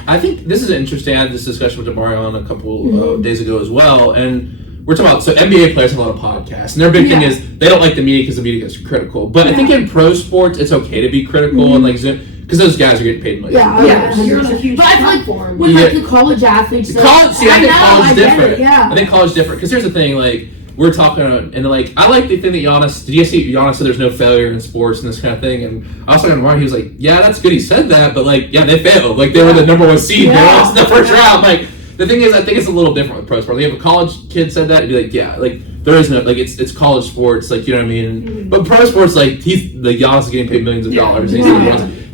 I think this is interesting. I had this discussion with Demario a couple of days ago as well, and we're talking about, so NBA players have a lot of podcasts, and their big thing is they don't like the media because the media gets critical. But I think in pro sports, it's okay to be critical and like zoom, because those guys are getting paid millions. You're on a huge but I feel platform. like with like the college athletes, like, I think college is different. It, yeah. I think college is different, because here's the thing, like we're talking, and like I like the thing that Giannis. Did you see Giannis said there's no failure in sports and this kind of thing? And I was talking to Ryan, he was like, yeah, that's good. He said that, but like, yeah, they failed. Like they were the number one seed. They lost in the first round. Like the thing is, I think it's a little different with pro sport. Like if a college kid said that, it'd be like, yeah, like there is no, like it's college sports, like you know what I mean. But pro sports, like Giannis is getting paid millions of dollars.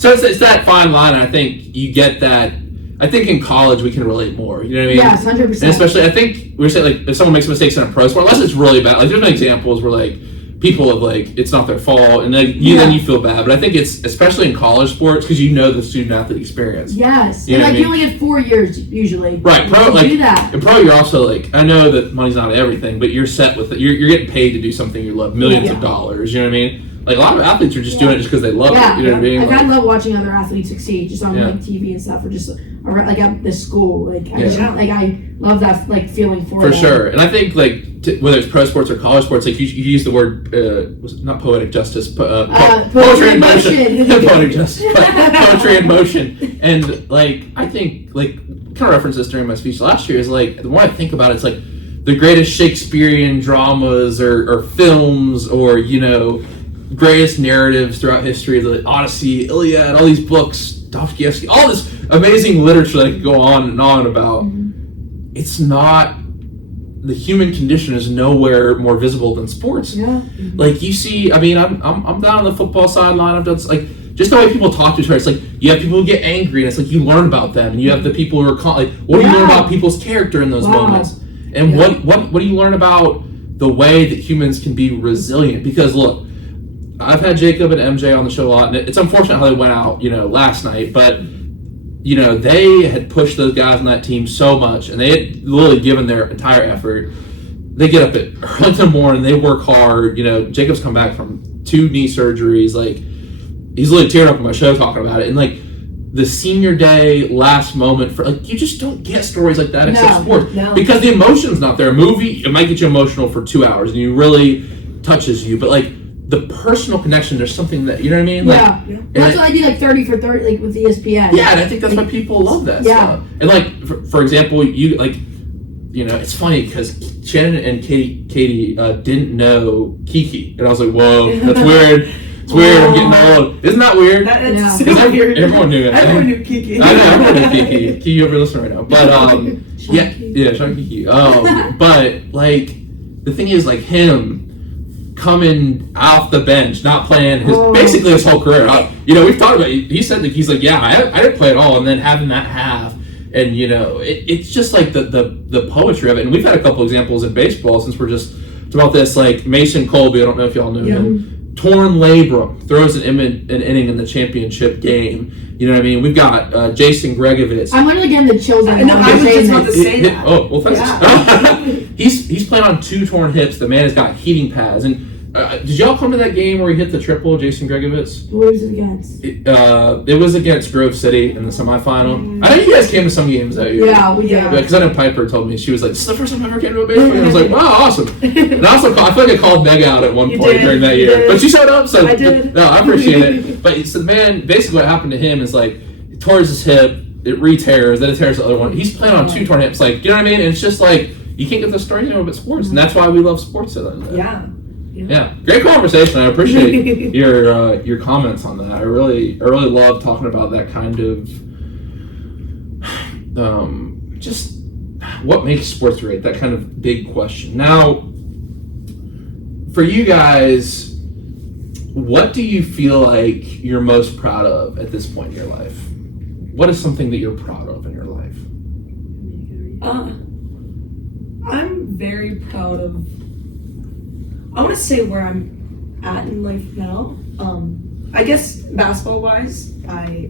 So it's that fine line, and I think you get that. I think in college we can relate more. You know what I mean? Yes, 100%. And especially, I think we're saying like if someone makes mistakes in a pro sport, unless it's really bad. Like there's been examples where like people have like it's not their fault, and then you feel bad. But I think it's especially in college sports, because you know the student athlete experience. Yes, you and like you only get 4 years usually. Right, pro you like do that. in pro you're also like, I know that money's not everything, but you're set with it. You're getting paid to do something you love, millions of dollars. You know what I mean? Like a lot of athletes are just doing it just because they love it. You know what I mean? Like I love watching other athletes succeed, just on like TV and stuff, or just around, like at the school. Like I love that like feeling for them. Sure. And I think like whether it's pro sports or college sports, like you use the word was it not poetic justice, poetry in motion. Poetic justice, poetry in motion. And like I think like kind of referenced this during my speech last year, is like the more I think about it, it's like the greatest Shakespearean dramas or films, or greatest narratives throughout history, the Odyssey, Iliad, all these books, Dostoevsky, all this amazing literature that I could go on and on about. It's not, the human condition is nowhere more visible than sports. Like you see, I mean, I'm down on the football sideline. I've done like just the way people talk to each other. It's like you have people who get angry, and it's like you learn about them, and you have the people who are like, what do you learn about people's character in those moments? And what do you learn about the way that humans can be resilient? Because look, I've had Jacob and MJ on the show a lot, and it's unfortunate how they went out, last night, but they had pushed those guys on that team so much, and they had literally given their entire effort. They get up at early in the morning, they work hard. Jacob's come back from 2 knee surgeries. Like, he's literally tearing up on my show talking about it. And like the senior day last moment, for like, you just don't get stories like that except sports, because the emotion's not there. A movie, it might get you emotional for 2 hours, and you really touches you, but like the personal connection, there's something that, you know what I mean? Like, yeah. That's why I do like 30 for 30, like with ESPN. Yeah, and I think that's why people love that stuff. And like, for example, you like, you know, it's funny because Shannon and Katie didn't know Kiki, and I was like, whoa, that's weird. It's weird. I'm getting old. Isn't that weird? That's so weird. Everyone knew it. Everyone knew Kiki. I know everyone knew Kiki. Kiki, you're listening right now. But Sean Kiki. But like the thing is, like him coming off the bench, not playing basically his whole career. You know, we've talked about it. He said that he's like, yeah, I didn't play at all, and then having that half. And you know, it's just like the poetry of it. And we've had a couple examples in baseball since we're just about this. Like Mason Colby, I don't know if y'all know him. Torn labrum, throws an inning in the championship game. You know what I mean? We've got Jason Gregovitz. I'm literally getting the chills. I know. I was just about to say that. Oh, well, thanks. Yeah. He's playing on 2 torn hips. The man has got heating pads. And did y'all come to that game where he hit the triple, Jason Gregovitz? What was it against? It was against Grove City in the semifinal. I know you guys came to some games that year. Yeah, we did. Because I know Piper told me, she was like, this is the first time I ever came to a baseball game. I was like, wow, awesome. And I also I feel like I called Meg out at one point during that year. But she showed up, so I did. No, I appreciate it. But so the man, basically what happened to him is like, he tore his hip, it re-tears, then it tears the other one. He's playing on 2 torn hips, like, you know what I mean? And it's just like, you can't get the story anymore about sports. And that's why we love sports. Yeah, great conversation. I appreciate your comments on that. I really love talking about that kind of just what makes sports great. That kind of big question. Now, for you guys, what do you feel like you're most proud of at this point in your life? What is something that you're proud of in your life? I'm very proud of. I want to say where I'm at in life now. I guess basketball-wise, I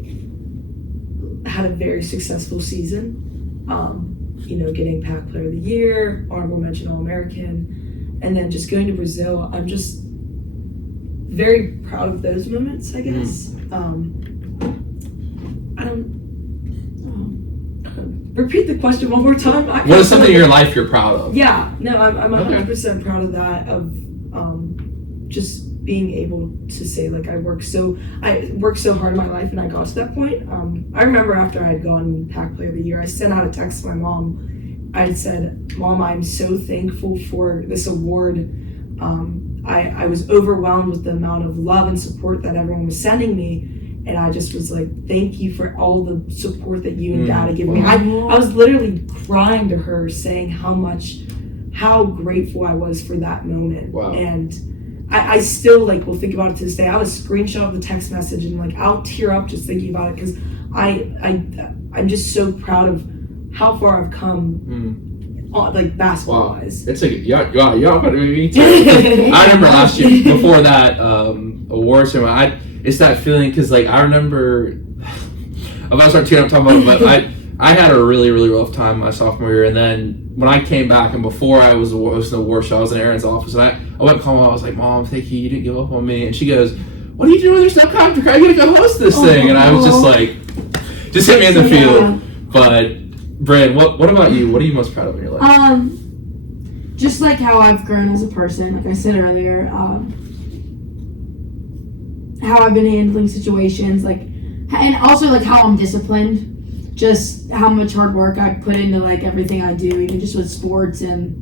had a very successful season. You know, getting Pac Player of the Year, honorable mention All-American, and then just going to Brazil. I'm just very proud of those moments, I guess. I don't. Repeat the question one more time. What is something in your life you're proud of? Yeah, no, I'm 100% proud of that. Of just being able to say like I worked so hard in my life and I got to that point. I remember after I had gone Pac Player of the Year, I sent out a text to my mom. I said, "Mom, I'm so thankful for this award. I was overwhelmed with the amount of love and support that everyone was sending me." And I just was like, thank you for all the support that you and Dad have given me. I was literally crying to her saying how grateful I was for that moment. Wow. And I still like will think about it to this day. I have a screenshot of the text message and like I'll tear up just thinking about it because I'm just so proud of how far I've come. Like basketball wise. It's like y'all me too. I remember last year before that awards ceremony. It's that feeling because like I remember I'm about to start tearing up talking about it, but I had a really rough time my sophomore year, and then when I came back and before I was hosting the award show, I was in Aaron's office and I went to call Mom. I was like, "Mom, thank you didn't give up on me," and she goes, "What are you doing with your subcontractor? Are you gonna go host this thing?" And I was just like, just hit me in the field. But Bryn, what about you? What are you most proud of in your life? Just like how I've grown as a person, like I said earlier, how I've been handling situations, like, and also like how I'm disciplined, just how much hard work I put into like everything I do, even just with sports, and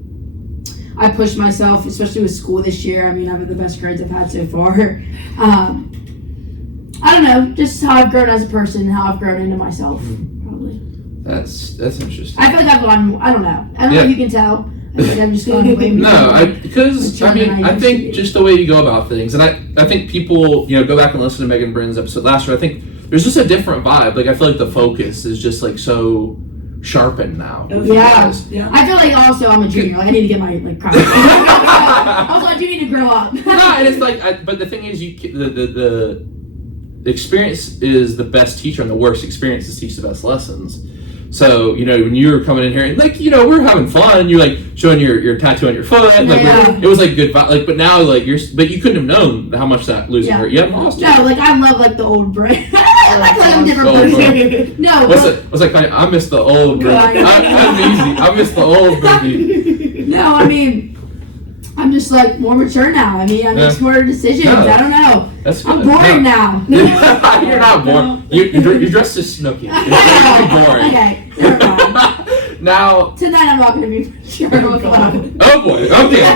I pushed myself, especially with school this year. I mean, I've had the best grades I've had so far. I don't know, just how I've grown as a person, and how I've grown into myself, probably. That's interesting. I feel like I've gone, I don't know if you can tell. I think I'm just going way more. No, I think just the way you go about things, and I think people, go back and listen to Meghan and Bryn's episode last year. I think there's just a different vibe. Like I feel like the focus is just like so sharpened now. Yeah. I feel like also I'm a junior. Like I need to get my crap. Also, I do need to grow up. No, and it's like, but the thing is, the experience is the best teacher, and the worst experiences teach the best lessons. So, when you were coming in here, and we're having fun, you're like showing your tattoo on your foot, it was like good, but now but you couldn't have known how much that losing hurt. You haven't lost it. No, like I love like the old Bryn. like I'm a different person. No. What's like I miss the old Bryn. I'm easy. I miss the old Bryn. No, I mean, I'm just like more mature now. I mean, I make smarter decisions. No, I don't know. That's I'm good. boring now. You're not boring. You're dressed as Snooki. You're boring. Okay, never mind. Now Tonight I'm not going to be mature with love. Oh boy. Okay.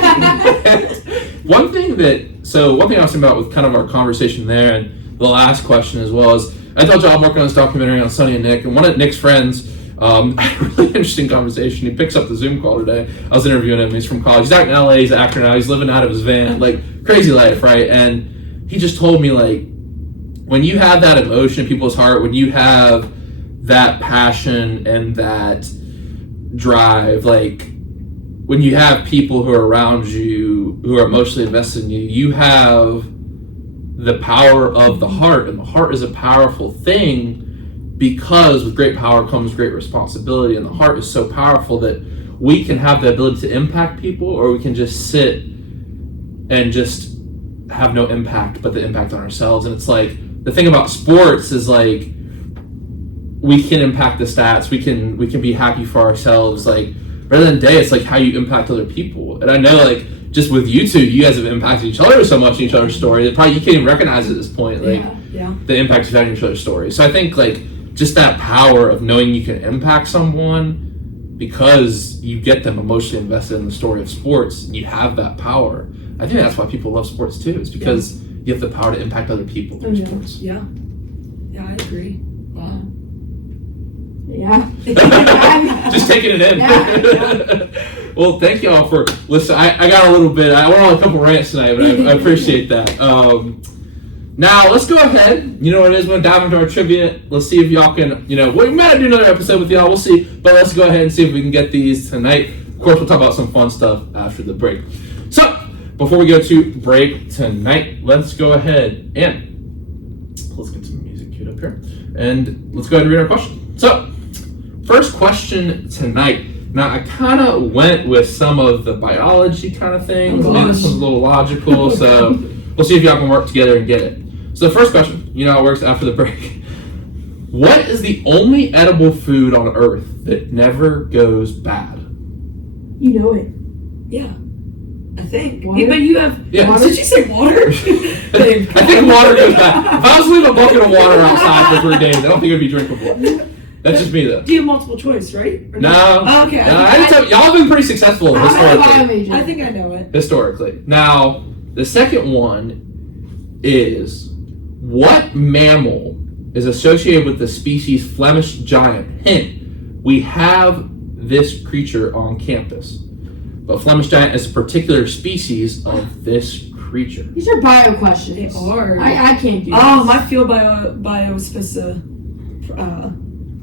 one thing I was thinking about with kind of our conversation there, and the last question as well, is I told you I'm working on this documentary on Sonny and Nick, and one of Nick's friends. I had a really interesting conversation. He picks up the Zoom call today. I was interviewing him. He's from college. He's out in LA. He's an actor now. He's living out of his van. Like, crazy life, right? And he just told me, like, when you have that emotion in people's heart, when you have that passion and that drive, like, when you have people who are around you who are emotionally invested in you, you have the power of the heart. And the heart is a powerful thing, because with great power comes great responsibility, and the heart is so powerful that we can have the ability to impact people, or we can just sit and just have no impact but the impact on ourselves. And it's like, the thing about sports is, like, we can impact the stats, we can be happy for ourselves, like, rather than day, it's like how you impact other people. And I know, like, just with you two, you guys have impacted each other so much in each other's story that probably you can't even recognize at this point, like, the impact you've had in each other's story. So I think, like, just that power of knowing you can impact someone because you get them emotionally invested in the story of sports, and you have that power. I think that's why people love sports too, is because you have the power to impact other people through sports. Yeah, I agree. Wow. Yeah. Just taking it in. Yeah. Well, thank you all for listening. I got a little bit, I went on a couple rants tonight, but I appreciate that. Now, let's go ahead. You know what it is. We're going to dive into our trivia. Let's see if y'all can, we might do another episode with y'all. We'll see. But let's go ahead and see if we can get these tonight. Of course, we'll talk about some fun stuff after the break. So, before we go to break tonight, let's go ahead and let's get some music queued up here. And let's go ahead and read our question. So, first question tonight. Now, I kind of went with some of the biology kind of things. Maybe this one's a little logical. So, we'll see if y'all can work together and get it. So the first question, you know how it works after the break. What is the only edible food on Earth that never goes bad? You know it. Yeah. I think. Water? But you have... Yeah. Water? Did you say water? I think water goes bad. If I was leaving a bucket of water outside for 3 days, I don't think it would be drinkable. That's just me, though. Do you have multiple choice, right? Or No. Oh, okay. Y'all have been pretty successful historically. I think I know it. Historically. Now, the second one is, what mammal is associated with the species Flemish giant? Hint, we have this creature on campus. But Flemish giant is a particular species of this creature. These are bio questions. They are. I can't do this. Oh, my field bio was supposed to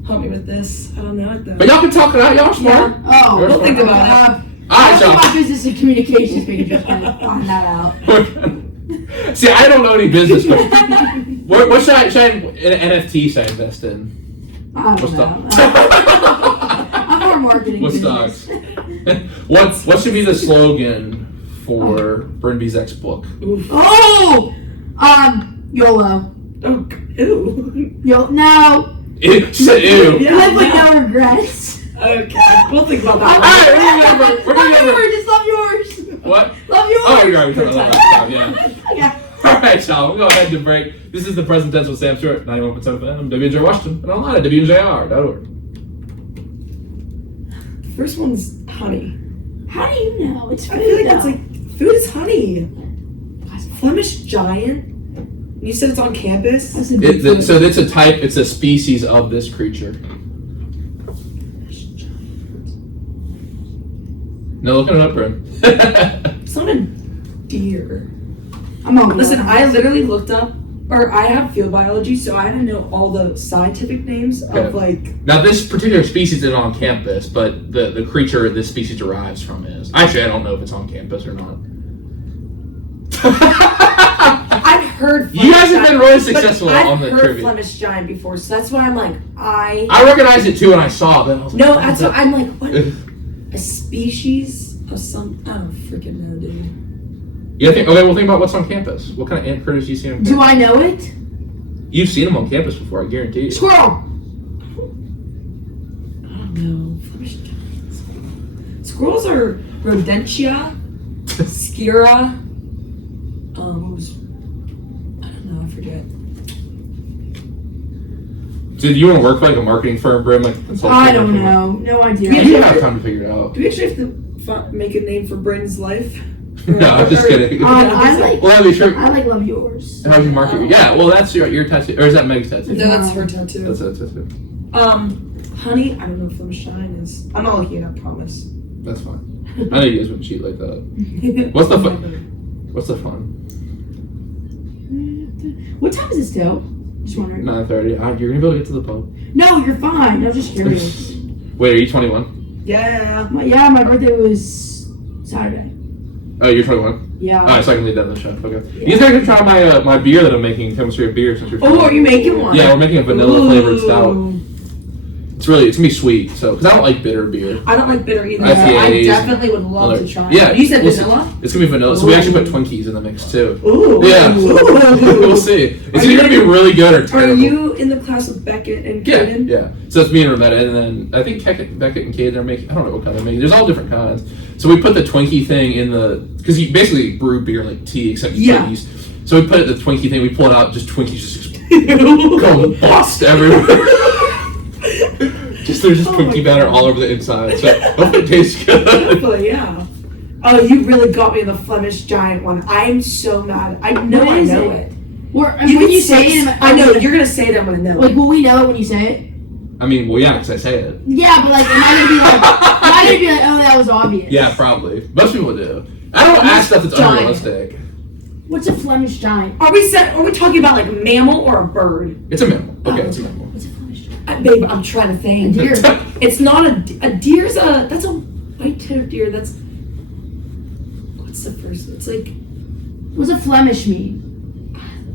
help me with this. I don't know it though. But y'all can talk it out. Y'all are smart. Yeah. Oh, You're we'll smart. think about it. Alright, y'all. My business and communications major can find that out. See, I don't know any business. What should I NFT should I invest in? I don't know. I'm more marketing. What business. stocks? What should be the slogan for Bryn Bezjak's book? Oof. Oh, YOLO. Oh, ew. No. She said ew. Yeah. Live with no regrets. Okay, we'll think about that. Alright, we're gonna Love yours. Just love yours. What? Love yours. Oh, you're right. We're talking about that stuff, yeah. Yeah. Alright, y'all. We'll go ahead to break. This is the Present Tense with Sam Stewart, 91.7 FM, WNJ Washington, and online at WNJR.org. The first one's honey. How do you know? It's food. I feel like though. that's like food is honey. Flemish giant. You said it's on campus. That's a big food. So it's a type. It's a species of this creature. No, looking it up, Bryn. It's not a deer. I'm on. Listen, I literally looked up, or I have field biology, so I had to know all the scientific names of like. Now, this particular species isn't on campus, but the creature this species derives from is. Actually, I don't know if it's on campus or not. I've heard. You guys have been really Flemish successful giant, on the I've heard trivia. Flemish giant before, so that's why I'm like I recognized it too when I saw it. Then I was like, no, that's what I'm like. What? A species of some? I don't freaking know, dude. You think? Okay, well, think about what's on campus. What kind of ant critters do you see on campus? Do I know it? You've seen them on campus before, I guarantee you. Squirrel. I don't know. Flemish giants. Squirrels are rodentia. Skira. What was? I don't know. I forget. Did you want to work for like a marketing firm, Bryn? Like I don't know. No idea. Yeah. You have time to figure it out. Do we actually have to make a name for Bryn's life? No, I'm just kidding. I like. Well, that'd be true. I like love yours. How do you market? Yeah, well, that's your tattoo, or is that Meg's tattoo? No, that's her tattoo. That's a tattoo. Honey, I don't know if Flemish Shine is. I'm not looking it up, promise. That's fine. I know you guys wouldn't cheat like that. What's the fun? What's the fun? What time is it still? Just wondering. 9:30. You're gonna be able to get to the pub. No, you're fine. I'm just curious. Wait, are you 21? Yeah. My birthday was Saturday. Oh, you're 21. Yeah. Alright, so I can leave that in the chef. Okay. You guys can try my beer that I'm making. Chemistry of beer since you're. Oh, are you making one? Yeah, we're making a vanilla flavored stout. It's gonna be sweet. So, because I don't like bitter beer. I don't like bitter either. IPAs, I definitely would love to try. Yeah. You said we'll vanilla? See. It's gonna be vanilla. So we actually put Twinkies in the mix too. Ooh. Yeah. Ooh. We'll see. It's either gonna be really good or terrible. Are you in the class with Beckett and Kaden? Yeah. So that's me and Rebecca, and then I think Beckett and Kaden are making. I don't know what kind they're making. There's all different kinds. So we put the Twinkie thing in because you basically brew beer like tea, except you put yeast. So we put it in the Twinkie thing. We pull it out, just Twinkies just go bust everywhere. There's just Twinkie batter all over the inside. So hopefully it tastes good. Hopefully, yeah. Oh, you really got me in the Flemish Giant one. I'm so mad. I know it. When you say it, I know you're gonna say that when I know. Like, will we know it when you say it? I mean, well, yeah, because I say it. Yeah, but like, am I gonna be like, oh, that was obvious? Yeah, probably. Most people do. I don't ask stuff that's unrealistic. What's a Flemish Giant? Are we talking about like a mammal or a bird? It's a mammal. Okay, it's a mammal. What's a Flemish Giant? Babe, I'm trying to think. A deer. It's not a deer's that's a white-tailed deer. What's the first? It's like. What's a Flemish mean?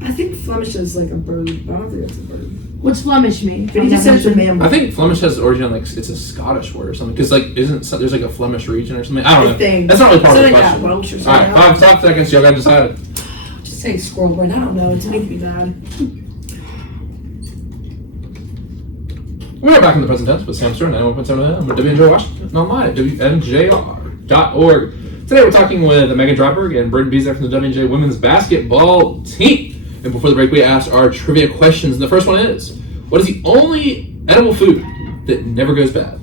I think Flemish is like a bird, but I don't think it's a bird. What's Flemish mean? But you just said it's a mammal. I think Flemish has origin on, like, it's a Scottish word or something. Because, like, there's like a Flemish region or something? I don't know. That's not really part of the question. Welsh or Alright, 5 top seconds. Y'all got to decide. Just say squirrel brain. I don't know. It's making me mad. We're back in the present tense with Sam Stern, 91.7 FM, WNJ Washington, online at WNJR.org. Today we're talking with Meghan Dryburgh and Bryn Bezjak from the WNJ women's basketball team. And before the break, we asked our trivia questions. And the first one is, what is the only edible food that never goes bad?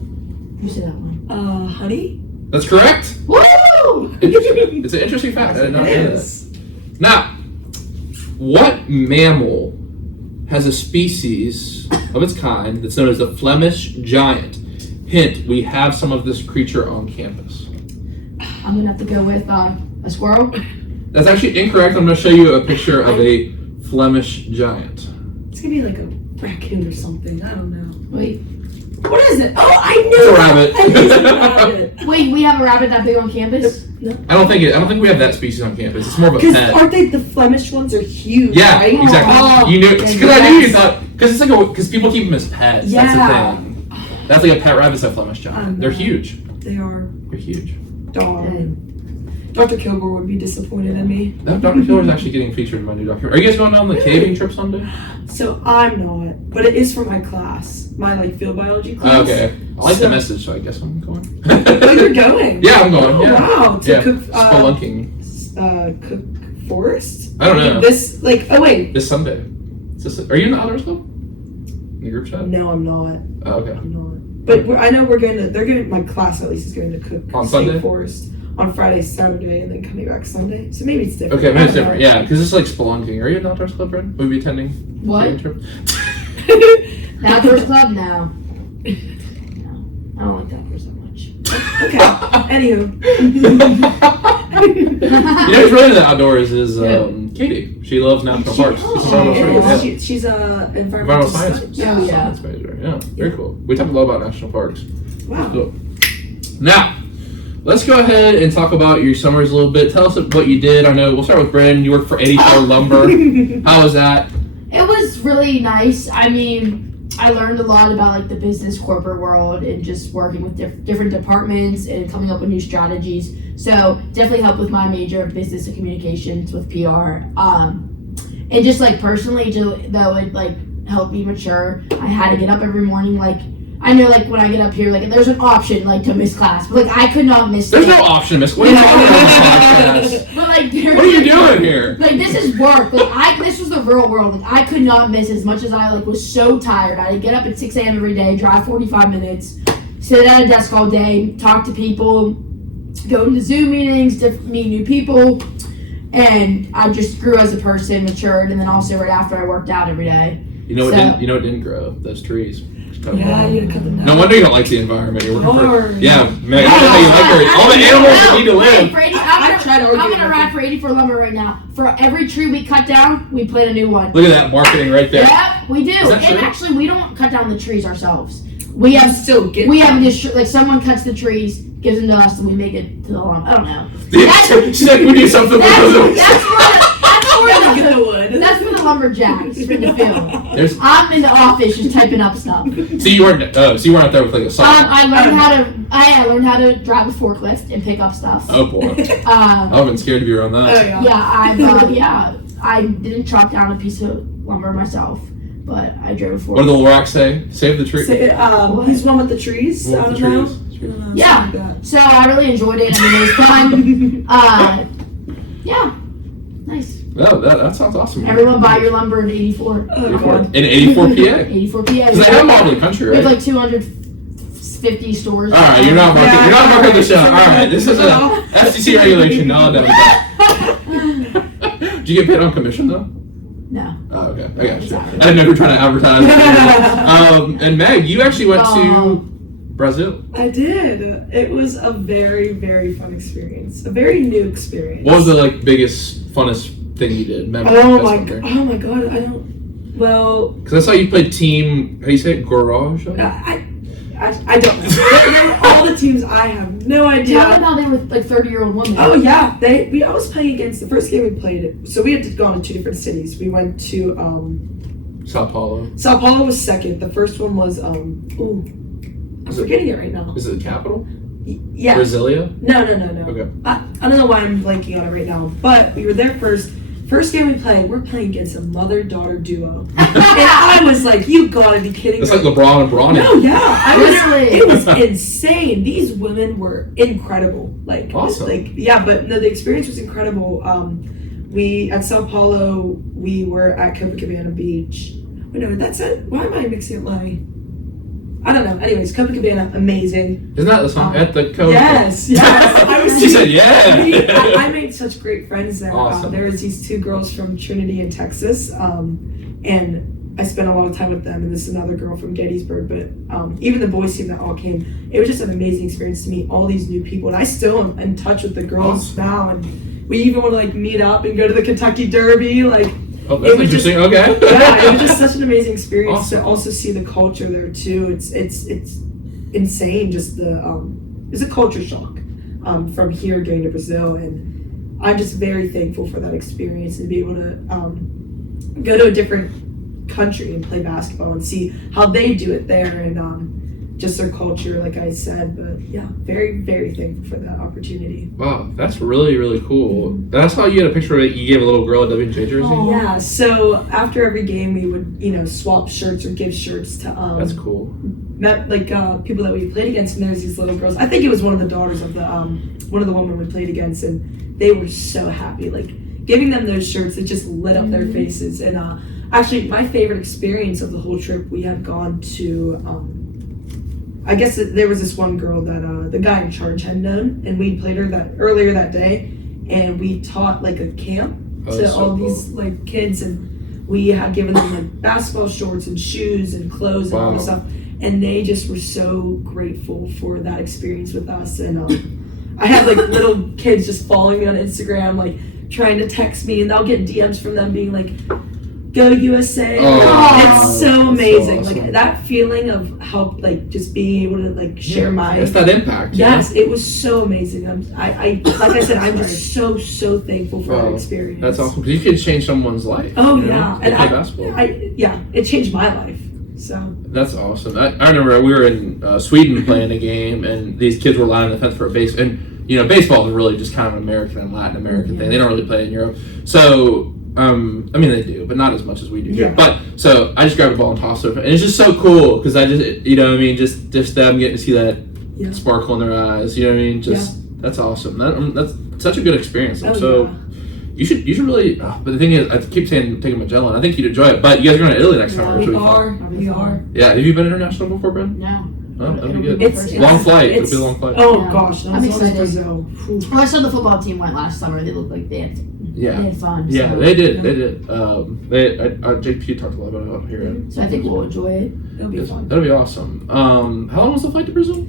You said that one. Honey? That's correct. Woo! It's an interesting fact. I did not know that. Now, what mammal has a species of its kind that's known as the Flemish Giant? Hint, we have some of this creature on campus. I'm gonna have to go with a squirrel. That's actually incorrect. I'm going to show you a picture of a Flemish Giant. It's gonna be like a raccoon or something. I don't know. Wait. What is it? Oh, I knew It's a it. rabbit. I knew it's a rabbit. Wait, we have a rabbit that big on campus? No. I don't think we have that species on campus. It's more of a Because pet. aren't they the Flemish ones are huge? Yeah, right? exactly. Oh, You knew because I knew you thought because it's like because people keep them as pets. Yeah. That's the thing. That's like a pet rabbit's a Flemish Giant. They're huge. They are. They're huge. Darn. Dr. Kilgore would be disappointed in me. That Dr. Killer is actually getting featured in my new documentary. Are you guys going on the caving trip someday? So I'm not, but it is for my class, my like field biology class. Okay. I like the message, so I guess I'm going. Oh, you're going? Yeah, I'm going. Yeah. Wow. To cook. Spelunking. Cook forest. I don't know. This oh wait. This Sunday. Are you in the Outdoors Club? In the group chat? No, I'm not. Oh, okay. I'm not. But I know my class at least is going to cook on state Sunday? Forest on Friday, Saturday, and then coming back Sunday. So maybe it's different. Okay, maybe it's different. Yeah, because it's like spelunking. Are you in the Outdoors Club, Bryn? Will you be attending? What? The trip? The Outdoors Club? No. No. I don't like the outdoors that much. Okay. Anywho. You know who's really into the outdoors is Katie. She loves national parks. She's a environmental science. Yeah. Science major. Yeah, very cool. We talk a lot about national parks. Wow. Cool. Now, let's go ahead and talk about your summers a little bit. Tell us what you did. I know we'll start with Bryn. You worked for 84 Lumber. How was that? It was really nice. I mean, I learned a lot about like the business corporate world and just working with different departments and coming up with new strategies. So definitely helped with my major of business and communications with PR. And just like personally, that would like help me mature. I had to get up every morning like I know, like, when I get up here, like, there's an option, like, to miss class. But, like, I could not miss There's no option, Miss. What are you talking about? But, like, What are you doing here? Like, this is work. Like, this was the real world. Like, I could not miss as much as I, like, was so tired. I would get up at 6 a.m. every day, drive 45 minutes, sit at a desk all day, talk to people, go into Zoom meetings, meet new people. And I just grew as a person, matured, and then also right after I worked out every day. You know what didn't grow? Those trees. Yeah, you gotta cut them down. No wonder you don't like the environment. You're working for, Hard. yeah, man. All the animals need to live. I'm gonna ride for 84 lumber right now. For every tree we cut down, we plant a new one. Look at that marketing right there. Yep, we do. And true? actually, we don't cut down the trees ourselves. We have like someone cuts the trees, gives them to us, and we make it to the lawn. I don't know. She's like, we do something with those. That's for the lumberjacks for the field. I'm in the office just typing up stuff. So you weren't out there with like a saw. I learned how to drive a forklift and pick up stuff. Oh boy. I've been scared to be around that. I didn't chop down a piece of lumber myself, but I drove a forklift. What did the Lorax say? Save the tree. He's one with the trees. One with the trees. Yeah. So I really enjoyed it. I mean, it was fun. Yeah. Nice. No, that sounds awesome. Everyone buy your lumber in 84. In 84 PA. 84 PA. Because they have them all over the country, right? We have like 250 stores. All right, you're not marking the show. All right, this is a FCC regulation. No, no. Did you get paid on commission though? No. Oh, okay. I got you. I didn't know if you were trying to advertise. And Meg, you actually went to Brazil. I did. It was a very, very fun experience. A very new experience. What was the biggest, funnest thing you did? Oh my god! I don't. Well, because I saw you played team. How do you say it? Garage. I don't know. All the teams, I have no idea. Tell them how they were like 30-year-old women. Oh yeah, I was playing against the first game we played. So we had to go to 2 different cities. We went to Sao Paulo. Sao Paulo was second. The first one was I'm forgetting it right now. Is it the capital? Yeah. Brasilia? No. Okay. I don't know why I'm blanking on it right now, but we were there first. First game we played, we're playing against a mother-daughter duo. And I was like, you gotta be kidding me. It's like LeBron and Bronny. No, yeah. It was insane. These women were incredible. Awesome. But no, the experience was incredible. We, at Sao Paulo, we were at Copacabana Beach. Oh, no, that's it. Why am I mixing it like... I don't know. Anyways, Copacabana, amazing. Isn't that the song? At the Copa? Yes. She said, yeah. I made such great friends there. Awesome. There was these 2 girls from Trinity in Texas, and I spent a lot of time with them, and this is another girl from Gettysburg, but even the boys team that all came, it was just an amazing experience to meet all these new people, and I still am in touch with the girls now, and we even want to meet up and go to the Kentucky Derby, Oh, that's interesting. Okay. Yeah, it was just such an amazing experience Awesome. to also see the culture there too. It's insane. Just it's a culture shock from here going to Brazil, and I'm just very thankful for that experience and be able to go to a different country and play basketball and see how they do it there and just their culture, like I said. But yeah, very, very thankful for that opportunity. Wow, that's really, really cool. And I saw you had a picture of it. You gave a little girl a WJ jersey. Oh. Yeah, so after every game we would, swap shirts or give shirts to that's cool. People that we played against, and there's these little girls. I think it was one of the daughters of the one of the women we played against, and they were so happy. Giving them those shirts, it just lit up their faces. And actually, my favorite experience of the whole trip, we had gone to. I guess there was this one girl that the guy in charge had known, and we played her earlier that day, and we taught a camp to all these kids, and we had given them basketball shorts and shoes and clothes and all this stuff, and they just were so grateful for that experience with us. And I had little kids just following me on Instagram, trying to text me, and I'll get DMs from them being go USA. It's so amazing. So awesome. That feeling of how just being able to share my it's that impact. Yes, it was so amazing. I like I said, I'm just so thankful for that experience. That's awesome because you could change someone's life. Oh yeah, and basketball. It changed my life. So that's awesome. I remember we were in Sweden playing a game, and these kids were lining the fence for a base. And baseball is really just kind of an American and Latin American thing. They don't really play in Europe. So I mean, they do, but not as much as we do here. Yeah. But so I just grabbed the ball and tossed it, and it's just so cool because I just, you know what I mean, just them getting to see that sparkle in their eyes. You know what I mean? Just that's awesome. That's such a good experience. You should really. But the thing is, I keep saying take Magellan. I think you'd enjoy it. But you guys are going to Italy next summer. We are. Yeah. Have you been international before, Bryn? No. Oh, that'd be good. It's long flight. It'll be a long flight. Oh gosh, I'm excited. Brazil. Well, I saw the football team went last summer. They looked like they had fun. Yeah, so. they did. They did. JP talked a lot about it here. So I think we'll enjoy it. It'll be fun. That'll be awesome. How long was the flight to Brazil?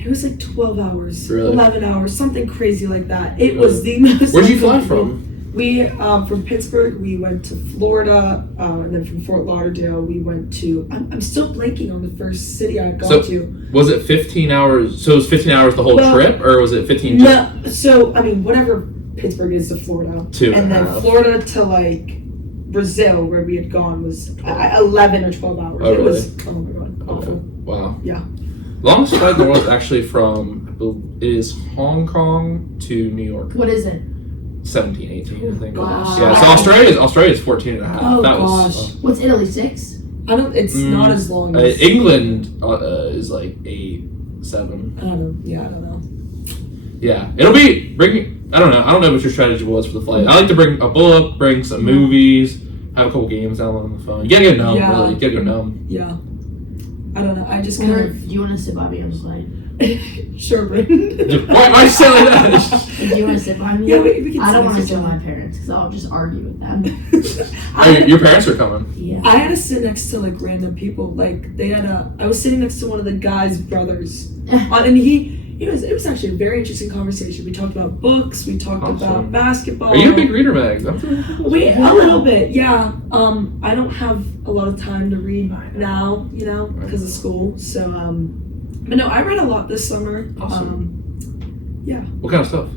It was like 12 hours, really? 11 hours, something crazy like that. It was the most. Where'd you fly from? We from Pittsburgh, we went to Florida, and then from Fort Lauderdale, we went to. I'm still blanking on the first city I had gone to. Was it 15 hours? So it was 15 hours the whole trip, or was it 15? No, so I mean, whatever Pittsburgh is to Florida, and then Florida to like Brazil, where we had gone, was 11 or 12 hours. Oh, it really? was oh my god, awful. Wow. Yeah. Longest flight in the world is actually Hong Kong to New York. What is it? 17, 18, I think. Wow. Yeah, so Australia's 14 and a half. Oh, that gosh. was. What's Italy, 6? I don't. It's not as long as England is like 8, 7. I don't know. Yeah, I don't know. Yeah, it'll be bring. I don't know what your strategy was for the flight. I like to bring a book, bring some movies, have a couple games download on the phone. You gotta get numb, really. You gotta go numb. Yeah. I don't know. I just Do you want to sit by me on the flight? Sure, Bryn. Why silly that? Do you want to sit by me? Yeah, we can. I don't want to sit with my parents because I'll just argue with them. Your parents are coming. Yeah. I had to sit next to like random people. Like they had I was sitting next to one of the guy's brothers, and it was actually a very interesting conversation. We talked about books. We talked about basketball. Are you a big reader, Meg? A little bit, yeah. I don't have a lot of time to read now, because of school. So, but no, I read a lot this summer. Awesome. Yeah. What kind of stuff?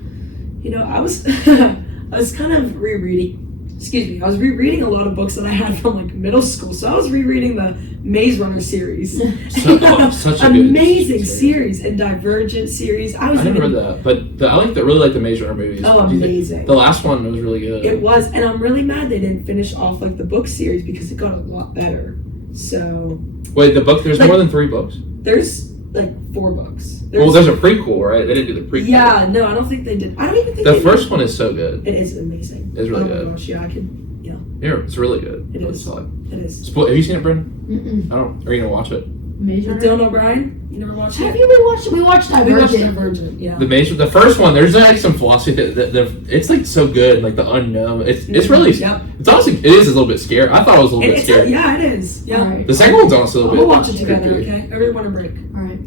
I was I was kind of rereading. Excuse me. I was rereading a lot of books that I had from like middle school. So I was rereading the Maze Runner series. Such a amazing series and Divergent series. I never read that, but I really like the Maze Runner movies. Oh, amazing! The last one was really good. It was, and I'm really mad they didn't finish off like the book series because it got a lot better. So wait, the book? There's more than 3 books. There's like 4 books. There's a prequel, right? They didn't do the prequel. Yeah, no, I don't think they did. I don't even think the first one is so good. It is amazing. It's really good. Oh my gosh, yeah, I could. Yeah. Yeah, it's really good. It is. Solid. It is. Have you seen it, Bryn? Mm-mm. I don't. Are you gonna watch it? Dylan O'Brien? You never watched it? Have you been watching? We watched Divergent. Yeah. The first one. There's like some philosophy that it's like so good, like the unknown. It's really. Yep. It's honestly a little bit scary. I thought it was a little bit scary. Yeah, it is. Yeah. Right. The second one's also a little bit. We'll watch it together, creepy. okay? Everyone a break. All right.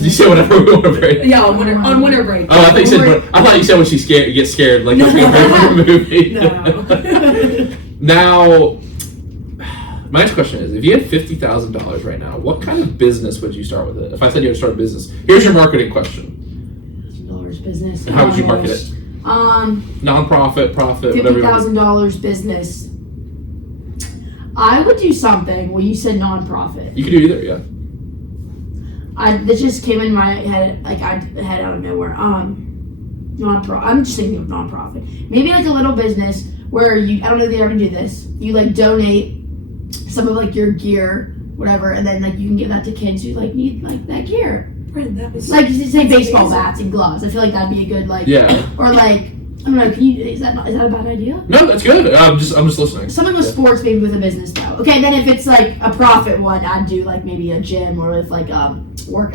You say whatever we want to break. Yeah, on winter break. Oh, I thought you said when she gets scared, like that's a movie. No. Now, my next question is: if you had $50,000 right now, what kind of business would you start with it? If I said you had to start a business, here's your marketing question: $50 business. How would you market it? Non-profit, profit, whatever. $50,000 business. I would do something. Well, you said non-profit. You could do either, yeah. This just came in my head, like I had out of nowhere. Non-profit. I'm just thinking of non-profit. Maybe like a little business where I don't know if they ever do this. You like donate some of like your gear, whatever, and then like you can give that to kids who like need like that gear. Bryn, that was like say baseball amazing. bats and gloves. I feel like that'd be a good like or like I don't know. Is that a bad idea? No, that's good. I'm just listening. Something with sports, maybe with a business though. Okay, then if it's like a profit one, I'd do like maybe a gym or with like I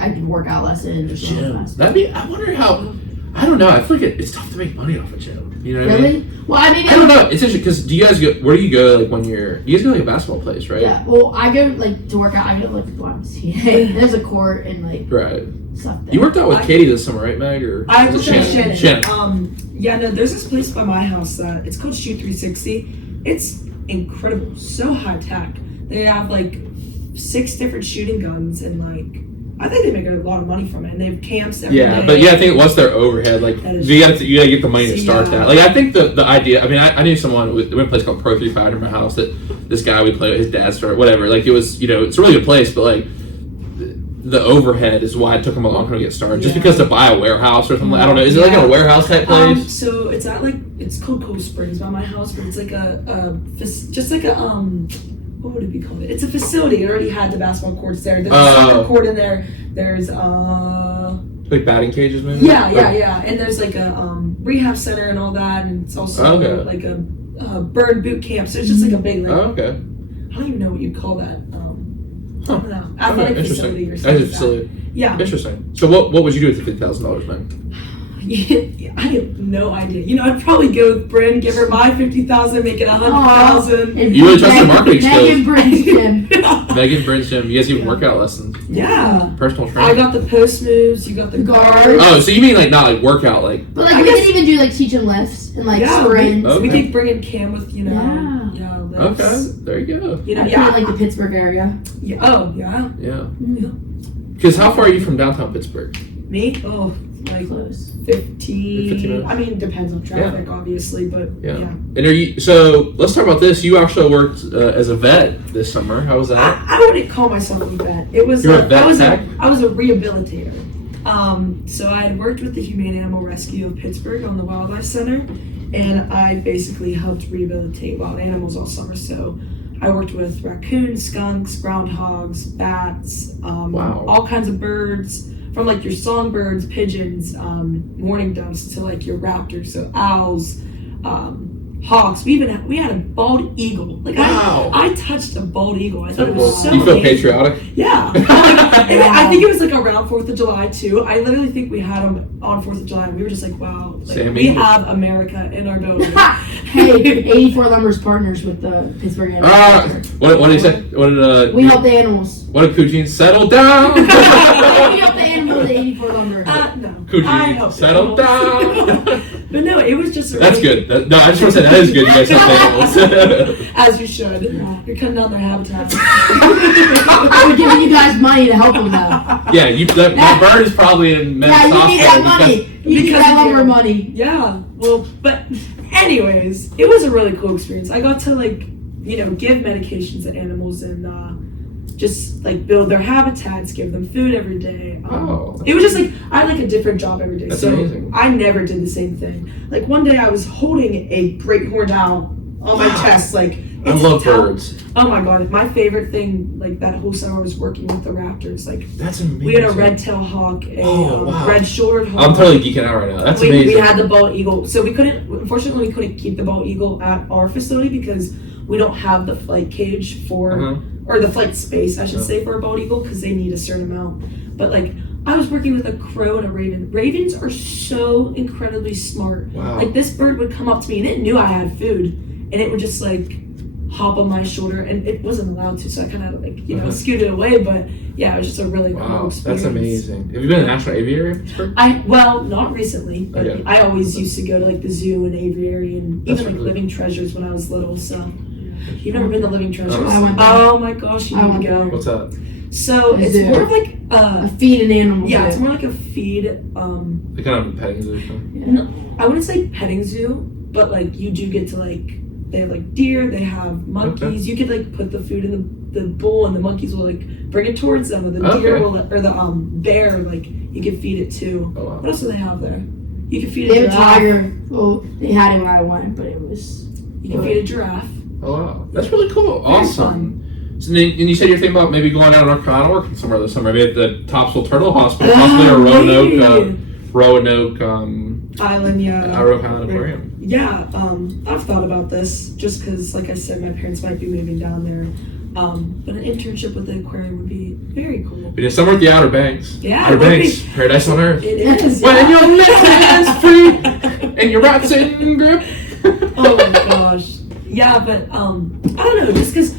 could workout lessons or something. That'd be. I wonder how. I don't know. I feel like it's tough to make money off a gym. You know what I mean? Well, I mean, I don't know. It's interesting because do you guys go? Where do you go? Like when you guys go like a basketball place, right? Yeah. Well, I go like to work out. I go to like the YMCA. There's a court and like stuff there. You worked out with Katie this summer, right, Meg? Or I was with Shannon. Yeah, no, there's this place by my house it's called Shoot 360. It's incredible, so high tech. They have like 6 different shooting guns and like I think they make a lot of money from it, and they have camps every day. But I think what's their overhead? Like you gotta get the money to start that. Like I think the idea. I mean, I knew someone we went to a place called Pro 35 in my house that this guy we played with, his dad started, whatever. Like it was, it's a really good place, but like the overhead is why it took them a long time to get started. Just Yeah. because to buy a warehouse or something, I don't know. Is it like Yeah. a warehouse type place? So it's at it's called Cold Springs by my house, but it's like what would it be called? It's a facility. It already had the basketball courts there. There's a soccer court in there. There's Like batting cages, maybe? yeah. And there's like a rehab center and all that, and it's also like a bird boot camp. So it's just like a big okay. I don't even know what you call that. I don't know. Athletic facility or something. Facility. Yeah. Interesting. So what would you do with the $50,000, man? I have no idea. I'd probably go with Bryn, give her my $50,000, make it $100,000. You really trust her marketing skills. Meghan Bryn's gym. Meghan Bryn's gym. You guys give workout lessons. Yeah. Personal I training. got the post moves. You got the guard. Oh, so you mean like not like workout, like? But like we could even do like teaching lifts and like sprints. We could bring in Cam with lifts. Okay, there you go. Like the Pittsburgh area. Yeah. Oh yeah. Yeah. Because how far are you from downtown Pittsburgh? Me? Oh, like Close. 15 minutes. I mean, it depends on traffic, obviously, but yeah. And are you? So let's talk about this. You actually worked as a vet this summer. How was that? I wouldn't call myself a vet. It was. You're a vet tech? I was a rehabilitator. So I had worked with the Humane Animal Rescue of Pittsburgh on the Wildlife Center, and I basically helped rehabilitate wild animals all summer. So I worked with raccoons, skunks, groundhogs, bats, all kinds of birds, from like your songbirds, pigeons, mourning doves, to like your raptors, so owls, hawks. We had a bald eagle. Like I touched a bald eagle. I thought it was so You feel amazing. patriotic? Yeah. I think it was like around 4th of July too. I literally think we had them on 4th of July, and we were just like, wow, we have America in our building. Hey, 84 Lumber's partners with the Pittsburgh Animals. What did he say? What did we help the animals. What did Coogene settle down? We help the animals at 84 Lumber. No. Coogene settle down. But no, it was just That's good. No, I just want to say that is good. You guys help the animals. As you should. Yeah. You're cutting down their habitat. We're giving you guys money to help them though. Yeah, my bird is probably in men's hospital. You need that money. You need that lumber money. Yeah. Well, but anyways, it was a really cool experience. I got to give medications to animals and just like build their habitats, give them food every day. It was just like I had like a different job every day. That's so amazing. I never did the same thing. Like one day I was holding a great horned owl on my chest. Like I love birds. Oh my god! My favorite thing like that whole summer was working with the raptors. Like that's amazing. We had a red-tailed hawk, red-shouldered hawk. I'm totally geeking out right now. That's amazing. We had the bald eagle, so unfortunately we couldn't keep the bald eagle at our facility because we don't have the flight cage for. Or the flight space, I should say, for a bald eagle because they need a certain amount. But like, I was working with a crow and a raven. Ravens are so incredibly smart. Wow. Like this bird would come up to me and it knew I had food, and it would just like hop on my shoulder, and it wasn't allowed to, so I kind of like scoot it away. But yeah, it was just a really cool experience. That's amazing. Have you been to the National Aviary? Not recently, but I always used to go to like the zoo and aviary and even like Living Treasures when I was little. So. You've never been to Living Treasures? Oh my gosh, you need to go. What's that? So it's more of like a feed an animal. Yeah, it's more like a feed. Like kind of a petting zoo. No, I wouldn't say petting zoo, but like you do get to like they have like deer, they have monkeys. Okay. You could like put the food in the bowl, and the monkeys will like bring it towards them, or the deer will, or the bear like you can feed it too. Oh, wow. What else do they have there? You can feed a tiger. Well, they had it when I went, but it was. You can feed a giraffe. Oh wow, that's really cool. Awesome. So, and you said you're thinking about maybe going out in North Carolina working somewhere this summer, maybe at the Topsail Turtle Hospital, possibly, or Roanoke Island, Roanoke Island Aquarium. Yeah, I've thought about this just because, like I said, my parents might be moving down there. But an internship with the aquarium would be very cool. We did summer at the Outer Banks. Yeah, Outer Banks, paradise on earth. It is. When your little hands free and your rat's in grip. Oh my gosh. Yeah, but I don't know, just because,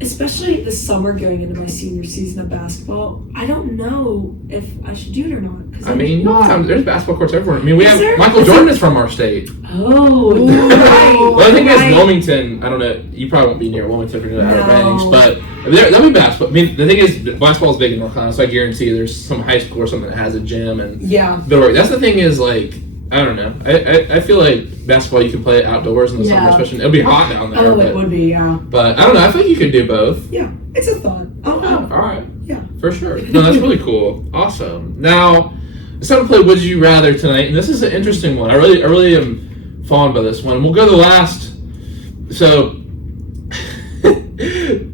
especially this summer going into my senior season of basketball, I don't know if I should do it or not. I mean, there's basketball courts everywhere. I mean, we have Michael Jordan is from our state. Oh, right. Well, I think it's Wilmington. I don't know. You probably won't be near Wilmington for the Outer Banks, but that'll be basketball. I mean, the thing is, basketball is big in North Carolina, so I guarantee there's some high school or something that has a gym and that's the thing is like. I don't know. I feel like basketball you can play outdoors in the summer, especially. It'll be hot down there. It would be, yeah. But I don't know. I feel like you could do both. Yeah, it's a thought. All right. Yeah. For sure. No, that's really cool. Awesome. Now, it's time to play Would You Rather tonight, and this is an interesting one. I really am fond by this one. We'll go to the last. So,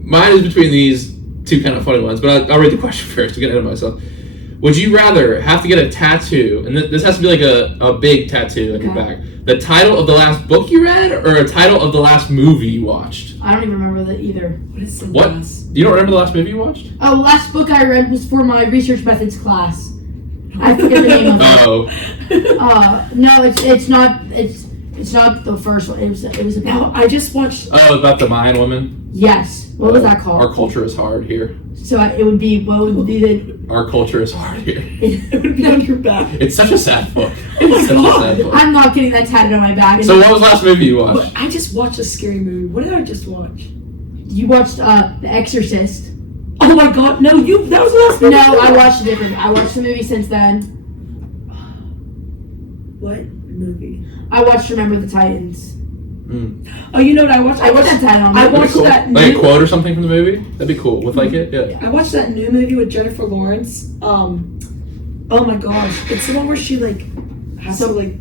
mine is between these two kind of funny ones, but I'll read the question first to get ahead of myself. Would you rather have to get a tattoo, and this has to be like a big tattoo on your back, the title of the last book you read, or a title of the last movie you watched? I don't even remember that either. What is the What? last? You don't remember the last movie you watched? Oh, last book I read was for my research methods class. I forget the name of it. Oh. No, it's not. It's not the first one. It was about. No, I just watched. Oh, about the Mayan woman? Yes. What was that called? Our culture is hard here. So it would be. What would be the? Our culture is hard here. It would be on your back. It's such a sad book. Oh my It's such God. a sad book. I'm not getting that tatted on my back. So what was the last movie you watched? I just watched a scary movie. What did I just watch? You watched The Exorcist. Oh my God! No, that was the last movie. No, I watched a different. I watched the movie since then. What movie? I watched Remember the Titans. Oh, you know what I watched? I watched that on. I there. watched That'd be cool. that Like a new- quote or something from the movie? That'd be cool. With like it? Yeah. I watched that new movie with Jennifer Lawrence. Oh my gosh, it's the one where she like has to like.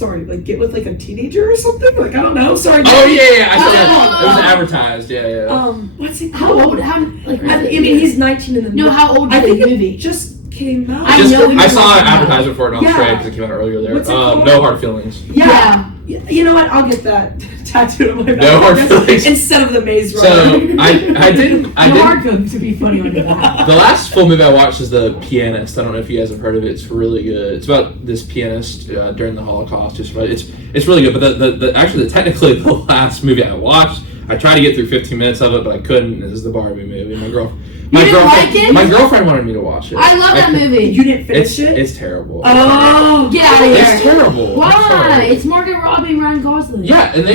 Like get with like a teenager or something. Like I don't know. Sorry. Oh yeah, I saw Oh. that. It was advertised. Yeah. What's it How called? old? How like? I mean, he's 19 in the No, how old I is think the it movie? just came out. I know I we saw were an talking advertisement for it on Yeah. Australia because it came out earlier there. What's it called? No Hard Feelings. Yeah. You know what? I'll get that tattooed on my back. No hard feelings. Instead of the maze runner. So I didn't. hard films to be funny on your back. The last full movie I watched is The Pianist. I don't know if you guys have heard of it. It's really good. It's about this pianist during the Holocaust. It's really good. But actually technically the last movie I watched, I tried to get through 15 minutes of it, but I couldn't. It was the Barbie movie. My girlfriend wanted me to watch it. I love that movie. You didn't finish it? It's terrible. Oh, Get out of here. It's terrible. Why? It's Margot Robbie and Ryan Gosling. Yeah, and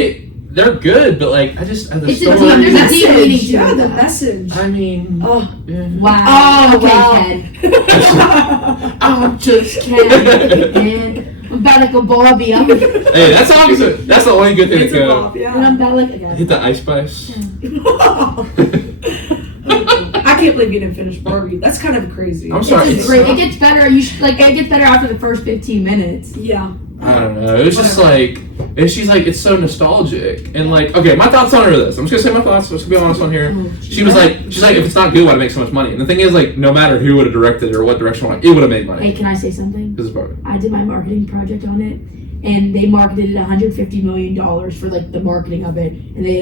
they're good, but like I just the It's a story. team. There's a message. deep meaning to Yeah, it. the message. I mean, Oh. yeah. Wow. Oh, okay, wow. Ken. I'm just Ken. I'm about like a Barbie. Hey, that's the only good thing It's that a could bop, And yeah. I'm about like a hit the ice spice. I can't believe you didn't finish Barbie. That's kind of crazy. I'm sorry. It's great. It gets better. It gets better after the first 15 minutes. Yeah. I don't know. It was just like, and she's like, it's so nostalgic, and like, okay, my thoughts on her are this. I'm just gonna say my thoughts. Let's be honest on here. She's like, if it's not good, why'd it make so much money? And the thing is, like, no matter who would have directed it or what direction it would have made money. Hey, can I say something? This is Barbie. I did my marketing project on it, and they marketed it $150 million for like the marketing of it, and they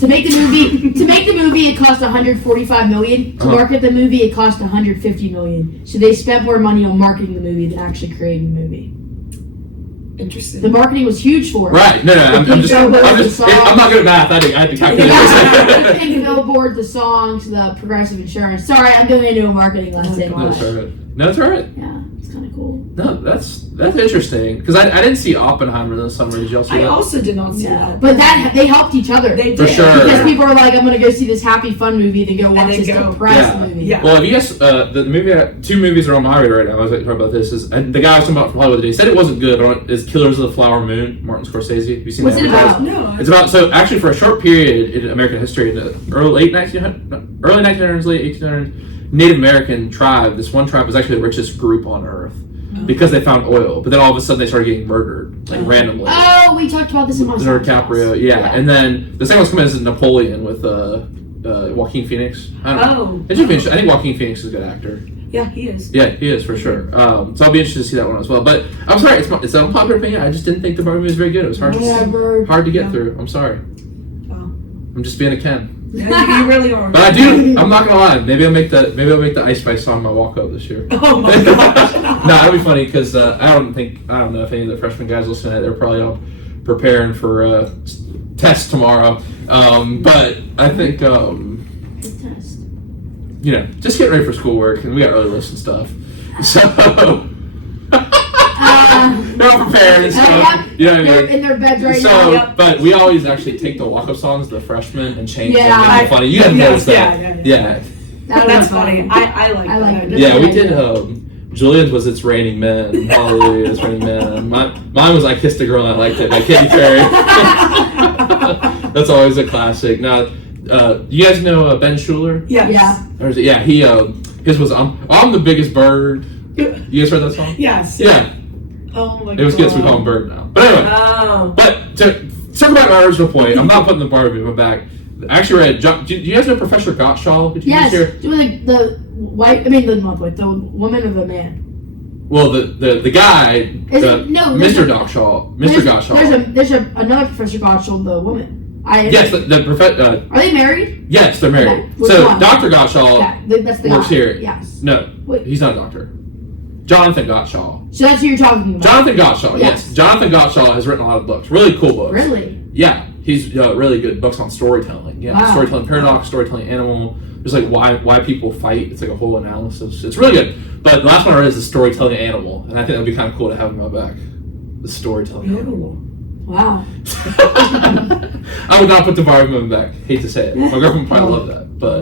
to make the movie it cost $145 million. To market the movie it cost $150 million. So they spent more money on marketing the movie than actually creating the movie. Interesting. The marketing was huge for it. Right? No, I'm not good at math. I had to calculate. The pink billboard, the songs, the Progressive Insurance. Sorry, I'm going into a marketing lesson. gosh. No, it's alright. Yeah, it's kind of cool. No, that's interesting because I didn't see Oppenheimer this summer. Did y'all see I that? also did not see Yeah, that. but they helped each other. They For did. sure. Because people are like, I'm gonna go see this happy fun movie, then go watch then this go- depressed Yeah. movie. Yeah. Well, have you guys, the movie, two movies are on my radar right now. I was like, talking about this. And the guy I was talking about from Hollywood today said it wasn't good. Is Killers of the Flower Moon, Martin Scorsese. Have you seen What's that? it about? No. It's about, so actually for a short period in American history, in the early 1900s, late 1800s, Native American tribe, this one tribe was actually the richest group on earth because they found oil. But then all of a sudden they started getting murdered, like randomly. Oh, we talked about this in my Leonardo DiCaprio, yeah. And then the second one's coming is Napoleon with Joaquin Phoenix. I don't know. It should be interesting. I think Joaquin Phoenix is a good actor. Yeah, he is. Yeah, he is for sure. So I'll be interested to see that one as well. But I'm sorry, it's an unpopular opinion. I just didn't think the Barbie movie was very good. It was hard to get through. I'm sorry. Wow. I'm just being a Ken. Yeah, you really are. But I do. I'm not gonna lie. Maybe I'll make the Ice Spice song my walk up this year. Oh my gosh. No, that'd be funny because I don't know if any of the freshman guys listening to it. They're probably all preparing for tests tomorrow. But I think just get ready for schoolwork, and we got early lists and stuff. So they're all prepared and stuff. You know what I They're mean? in their beds right So, now. Yep. but we always actually take the walk-up songs, the freshmen, and change them. Yeah. Make them funny. You guys noticed that? Yeah. That That's was funny. fun. I like that. it. Yeah, we did. Julian's was It's Raining Men. Hallelujah, It's Raining Men. Mine was I Kissed a Girl and I Liked It by Katy Perry. That's always a classic. Now, You guys know Ben Schuler? Yes. Yeah. Or is it, yeah, he his was I'm the biggest bird. You guys heard that song? Yes. Yeah. Oh my god. It was good, so we call him Bird now. But anyway, but to circle back my original point, I'm not putting the Barbie in my back. I actually read. Do you guys know Professor Gottschall? Did you Yes. hear? Doing the white. I mean, the not white. The woman or the man. Well, the guy, Mr. Gottschall, Mr. Gottschall. There's another Professor Gottschall, the woman. Yes, the professor. Are they married? Yes, they're married. Okay. Which So one? Dr. Gottschall That's the works guy. here. Yes. No, Wait. he's not a doctor. Jonathan Gottschall. So that's who you're talking about. Jonathan Gottschall. Yes. Yes. Jonathan Gottschall has written a lot of books. Really cool books. Really? Yeah, he's really good books on storytelling. Yeah, Wow. storytelling paradox, storytelling animal. There's like why people fight. It's like a whole analysis. It's really good. But the last one I read is the storytelling animal, and I think that'd be kind of cool to have in my back. The storytelling animal. Wow. I would not put the Barbie in my back. Hate to say it. My girlfriend would probably love that, but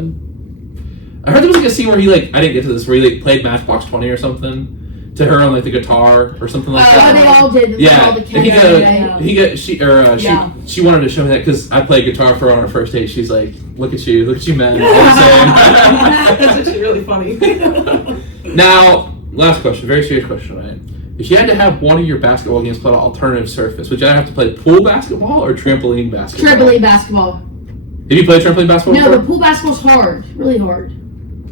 I heard there was like a scene where he I didn't get to this, where he played Matchbox 20 or something to her on like the guitar or something like that. Oh, they all did. Yeah, All the she wanted to show me that because I played guitar for her on our first date. She's like, look at you, man. You know what I'm saying? That's actually really funny. Now, last question, very serious question, right? If you had to have one of your basketball games played on alternative surface, would you have to play pool basketball or trampoline basketball? Trampoline basketball. Have you played trampoline basketball No, before? the pool basketball's hard. Really hard.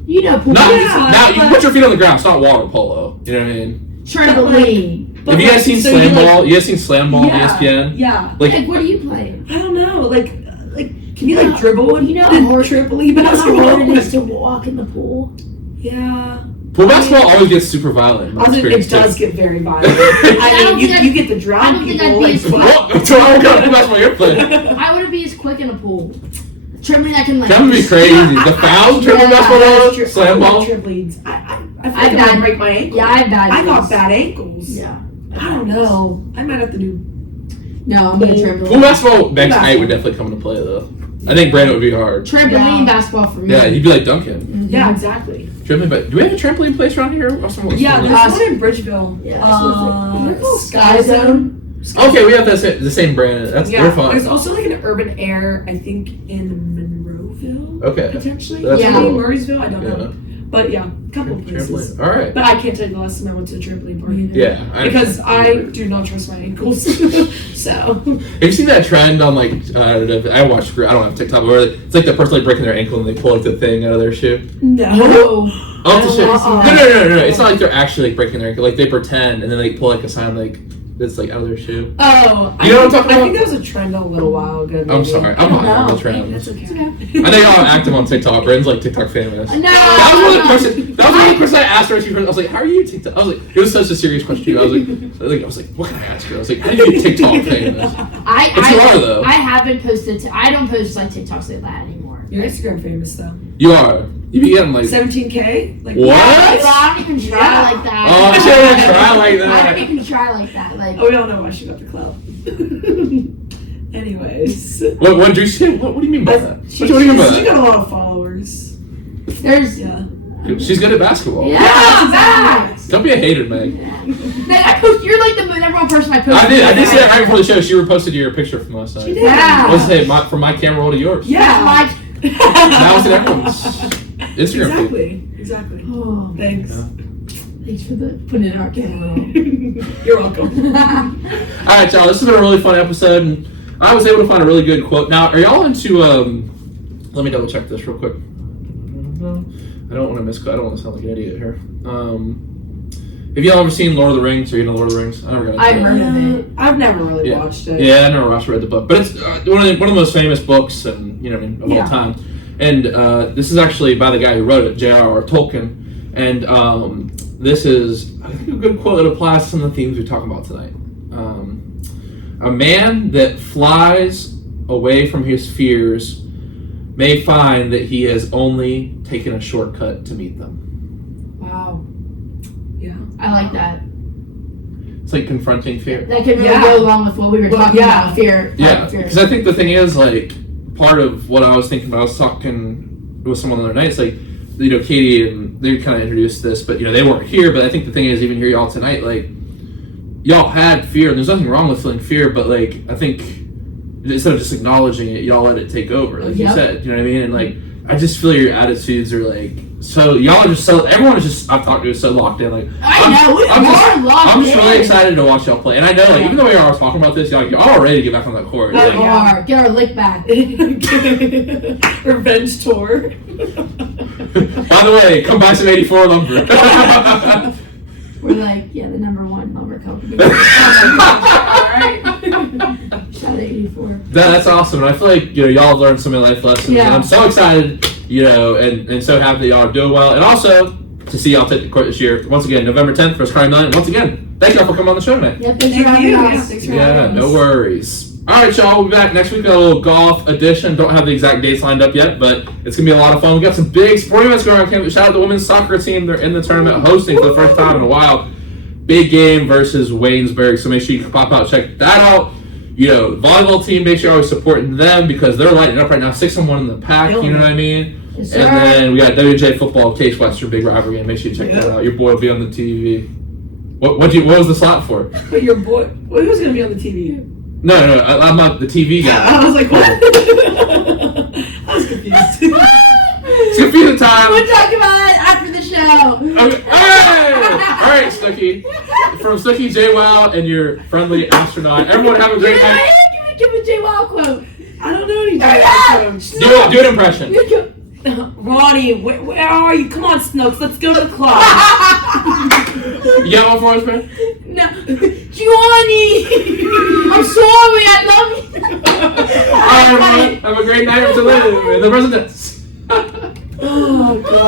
You know pool No, basketball. now you put your feet on the ground. It's not water polo. You know what I mean? Trampoline. Have you guys seen Slam Ball? You guys seen Slam Ball on ESPN? Yeah. Like, what are you playing? I don't know. Like, can you dribble and You know how hard trampoline You know how basketball? hard it is to walk in the pool? Yeah. Pool basketball always gets super violent. in my experience, It does too. get very violent. I don't mean, think you get the I drown don't think people. I'd be as quick. What? What kind of pool basketball you're playing? I wouldn't be as quick in a pool. Trampoline, I can like. That would be crazy. The fouls, trampoline basketball, slam ball. Trampolines. I feel I've like I'd break my ankle. Yeah, I have bad. I got knees. bad ankles. Yeah. I don't know. I might have to do. No, I'm gonna trampoline. Pool basketball, Meg's height would definitely come into play though. I think Brandon would be hard. Trampoline basketball for me. Yeah, you'd be like Duncan. Yeah, exactly. Trampoline, but do we have a trampoline place around here? Yeah, there's one in Bridgeville. Yeah, Sky Zone. Okay, we have the same brand. They're fun. There's also like an Urban Air, I think, in Monroeville. Okay. Potentially. That's Yeah. cool. Murraysville, I don't know. But yeah, a couple of places. Trampoline. All right. But I can't tell you the last time I went to a trampoline park. Yeah. Because I do not trust my ankles. So. Have you seen that trend on like I watched I don't have TikTok, but where it's like the person like breaking their ankle and they pull like the thing out of their shoe. No. Oh, it's a shit. Uh-uh. No. It's not like they're actually like breaking their ankle. Like they pretend and then they pull like a sign like that's like out of their shoe. Oh. You know what I'm talking I about? think that was a trend a little while ago. I'm sorry. I'm not on the trend. That's okay. I think I'm active on TikTok. Brandon's like TikTok famous. No. That was one of the questions I asked her. She heard. I was like, "How are you TikTok?" I was like, "It was such a serious question." I was like, "What can I ask her?" I was like, "How do you get TikTok famous?" But you are though. I haven't posted. I don't post like TikToks like that anymore. You're Instagram famous though. You are. You be getting like 17K. Like what? Yeah, well, I don't even try like that. Oh, I should even try like I don't that. even try like that. Like. Oh, we all know why she got the clout. Anyways. What do you say? What do you mean by that? What do you mean by She that? got a lot of followers. There's. Yeah. She's good at basketball. Yeah, facts. Don't be a hater, Meg. Meg, I post. You're like the number one person I post. I did say that right before the show. She reposted your picture from last night. She did. Yeah. Let's say from my camera roll to yours. Yeah. Like. Now it's in everyone's Instagram feed. Exactly. Oh, Thanks. Yeah. thanks for putting it in our camera. You're welcome. All right, y'all. This has been a really fun episode, and I was able to find a really good quote. Now, are y'all into? Let me double check this real quick. I don't want to misquote. I don't want to sound like an idiot here. Have y'all ever seen Lord of the Rings? Or you know Lord of the Rings? I never got into I've it. heard of it. I've never really watched it. Yeah, I never watched or read the book, but it's one of the most famous books, and of all time. And this is actually by the guy who wrote it, J.R.R. Tolkien. And this is, I think, a good quote that applies to some of the themes we're talking about tonight. A man that flies away from his fears may find that he has only taken a shortcut to meet them. Wow. Yeah. I like that. It's like confronting fear. That could really go along with what we were talking about. Fear. Yeah, because I think the thing is, like, part of what I was thinking about, I was talking with someone the other night, it's like, Katie and they kind of introduced this, but, they weren't here, but I think the thing is, even here y'all tonight, like, y'all had fear, and there's nothing wrong with feeling fear, but, like, I think instead of just acknowledging it, y'all let it take over, like you Yep. said. You know what I mean? And like, I just feel your attitudes are like so. Y'all are just so. Everyone is just I've talked to is so locked in. Like I know, we are locked I'm just in. really excited to watch y'all play. And I know, like, even though we are always talking about this, y'all all ready to get back on the court. We Like, are. Get our lick back. Revenge tour. by the way, come buy some 84 lumber. We're like, yeah, the number 1 lumber company. Alright. Shout out 84. That's awesome. And I feel like, y'all have learned so many life lessons. Yeah. And I'm so excited, and so happy that y'all are doing well. And also to see y'all take the court this year. Once again, November 10th, first Carnegie Mellon. Once again, thank y'all for coming on the show tonight. Yeah, thanks for having you. us. Yeah, thanks for Yeah, having no us. worries. All right, y'all. We'll be back next week with a little golf edition. Don't have the exact dates lined up yet, but it's going to be a lot of fun. We got some big sporting events going on campus. Shout out to the women's soccer team. They're in the tournament hosting for the first time in a while. Big game versus Waynesburg, so make sure you can pop out, check that out. Volleyball team, make sure you're always supporting them because they're lighting up right now, 6-1 in the pack, you know what I mean? Yes, And sir. then we got WJ football, Case Western, big rivalry game. Make sure you check that out. Your boy will be on the TV. What was the slot for? But your boy, well, who's gonna be on the TV? No, I'm not the TV guy. I was like, what? I was confused. It's confusing time. We'll talk about it after the show. Okay. Hey! All right, Snooki. From Snooki J. Wow and your friendly astronaut. Everyone have a great night. Give me a J. Wow quote. I don't know any Yeah. J. Do an impression. Ronnie, where are you? Come on, Snooks, let's go to the club. You got one for us, man? No. Johnny! I'm sorry, I love you. All right, everyone. Have a great night. Up to live in the residence. Oh, God.